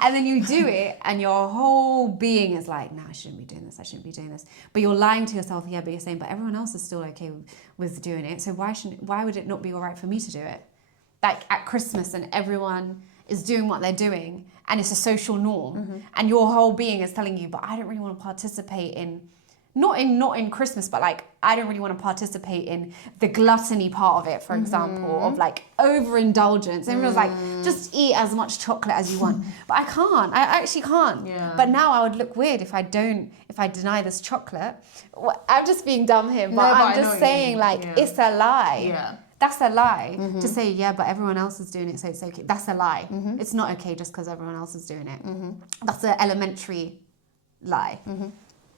then you do it and your whole being is like, no, I shouldn't be doing this, I shouldn't be doing this. But you're lying to yourself, yeah, but you're saying, but everyone else is still okay with doing it. So why would it not be all right for me to do it? Like at Christmas and everyone is doing what they're doing and it's a social norm and your whole being is telling you, but I don't really want to participate in not in Christmas, but like I don't really want to participate in the gluttony part of it, for example, of like overindulgence. Everyone's like, just eat as much chocolate as you want. But I can't. I actually can't. Yeah. But now I would look weird if I deny this chocolate. I'm just being dumb here, but I'm just saying like it's a lie. Yeah. That's a lie to say, yeah, but everyone else is doing it, so it's okay. That's a lie. It's not okay just because everyone else is doing it. That's an elementary lie.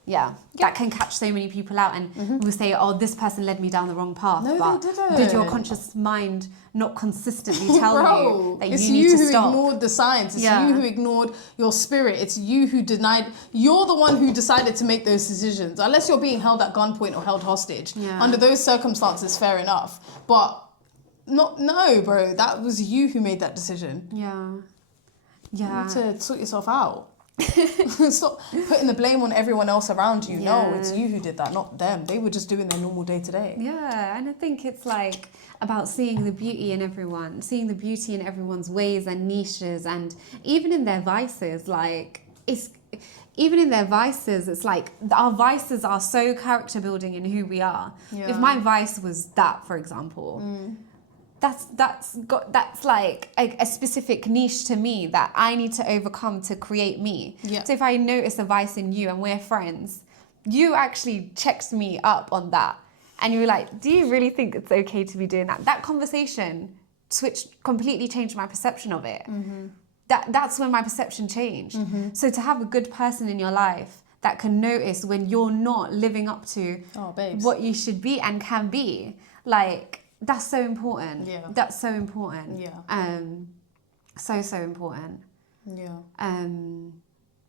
Yeah, that can catch so many people out and will say, oh, this person led me down the wrong path. No, but they didn't. Did your conscious mind not consistently tell you that it's you need to stop? It's you who ignored the science. It's you who ignored your spirit. It's you who denied. You're the one who decided to make those decisions. Unless you're being held at gunpoint or held hostage. Yeah. Under those circumstances, fair enough. But no, bro. That was you who made that decision. Yeah. You need to sort yourself out. Stop putting the blame on everyone else around you. No, it's you who did that, not them. They were just doing their normal day to day. Yeah, and I think it's like about seeing the beauty in everyone, seeing the beauty in everyone's ways and niches, and even in their vices. Like it's like our vices are so character building in who we are. Yeah. If my vice was that, for example. That's like a specific niche to me that I need to overcome to create me. Yeah. So if I notice a vice in you and we're friends, you actually checked me up on that. And you were like, do you really think it's okay to be doing that? That conversation completely changed my perception of it. That's when my perception changed. So to have a good person in your life that can notice when you're not living up to what you should be and can be, like, that's so important. Yeah. That's so important. Yeah. So important. Yeah.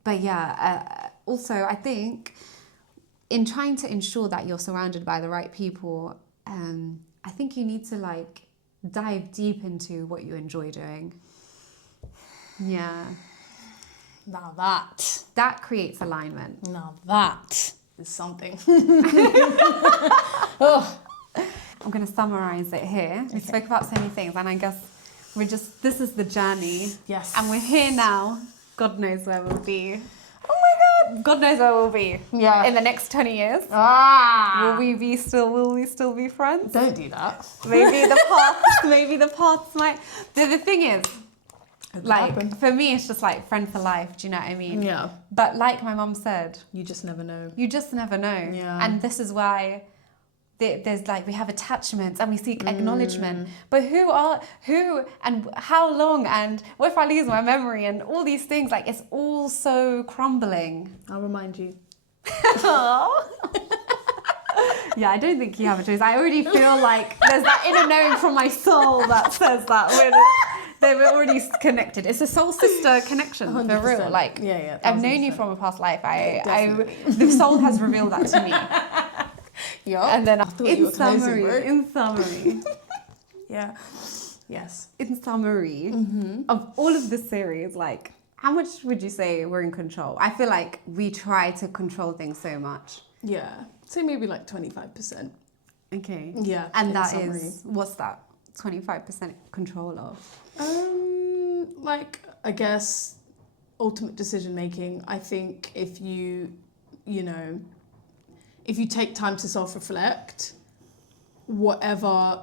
But yeah, also I think in trying to ensure that you're surrounded by the right people, I think you need to like dive deep into what you enjoy doing. Yeah. Now that creates alignment. Now that is something. I'm going to summarize it here. We spoke about so many things, and I guess this is the journey. Yes. And we're here now. God knows where we'll be. Oh my God. God knows where we'll be. Yeah. In the next 20 years. Ah. Will we still be friends? Don't do that. Maybe the paths might. The thing is, like, for me, it's just like friend for life. Do you know what I mean? Yeah. But like my mum said, you just never know. You just never know. Yeah. And this is why there's like, we have attachments and we seek acknowledgement. But who and how long, and what if I lose my memory and all these things? Like, it's all so crumbling. I'll remind you. Yeah, I don't think you have a choice. I already feel like there's that inner knowing from my soul that says that they're already connected. It's a soul sister connection, 100%. for real. Like, yeah, I've known you from a past life. The soul has revealed that to me. Yeah. And then in summary. Yeah. Yes. In summary of all of this series, like, how much would you say we're in control? I feel like we try to control things so much. Yeah. Say maybe like 25%. Okay. Yeah. And that is, what's that? 25% control of? Like, I guess, ultimate decision making. I think if you take time to self-reflect, whatever,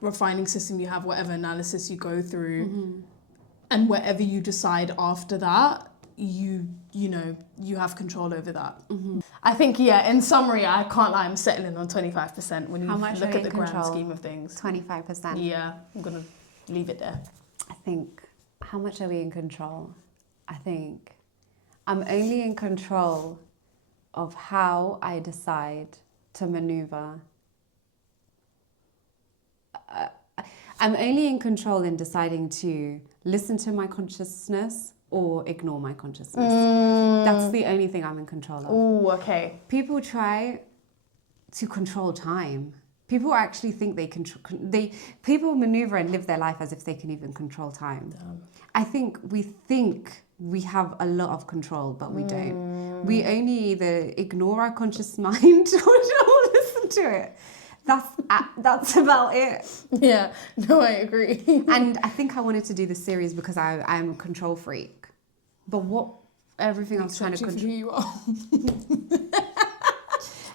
refining system you have, whatever analysis you go through, and whatever you decide after that, you have control over that. I think, in summary, I can't lie, I'm settling on 25% when you look at the grand scheme of things. 25%. Yeah, I'm going to leave it there. I think, how much are we in control? I think I'm only in control of how I decide to maneuver. I'm only in control in deciding to listen to my consciousness or ignore my consciousness. That's the only thing I'm in control of. Oh, okay. People try to control time. People actually think they control. People maneuver and live their life as if they can even control time. I think we have a lot of control, but we don't. We only either ignore our conscious mind or listen to it. That's about it. Yeah, no, I agree. And I think I wanted to do this series because I'm a control freak. But everything I was trying to control. You are.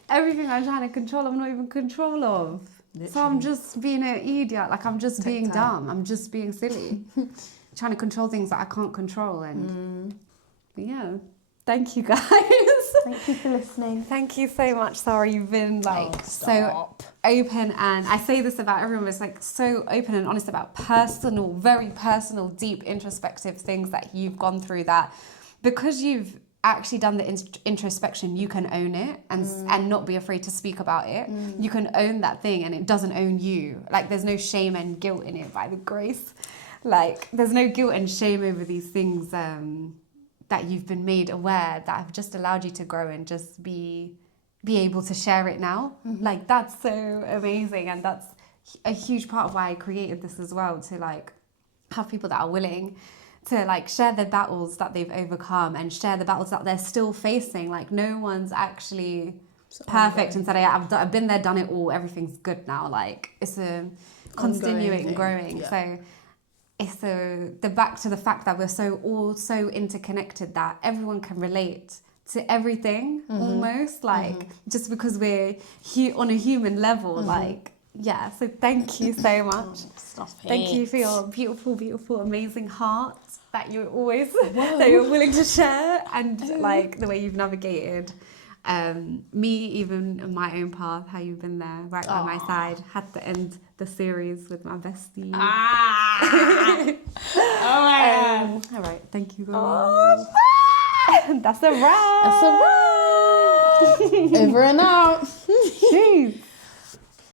Everything I'm trying to control, I'm not even in control of. Literally. So I'm just being an idiot. Like, I'm just being dumb. I'm just being silly. Trying to control things that I can't control. And yeah, thank you guys. Thank you for listening. Thank you so much, Sarah. You've been so open, and I say this about everyone, it's like so open and honest about personal, very personal, deep, introspective things that you've gone through, that because you've actually done the introspection, you can own it and not be afraid to speak about it. You can own that thing and it doesn't own you. Like, there's no shame and guilt in it, by the grace. Like, there's no guilt and shame over these things that you've been made aware, that have just allowed you to grow and just be able to share it now. Like, that's so amazing, and that's a huge part of why I created this as well, to like have people that are willing to like share the battles that they've overcome and share the battles that they're still facing. Like, no one's actually perfect and said, I've been there, done it all, everything's good now. Like, it's a continuing growing. Yeah. So it's the back to the fact that we're all so interconnected that everyone can relate to everything almost, like just because we're on a human level, like, yeah. So thank you so much. Thank you for your beautiful, beautiful, amazing heart that you're always that you're willing to share, and like the way you've navigated me, even in my own path, how you've been there right by my side, had to end the series with my bestie. All right, thank you guys. That's a wrap. Over and out. Jeez.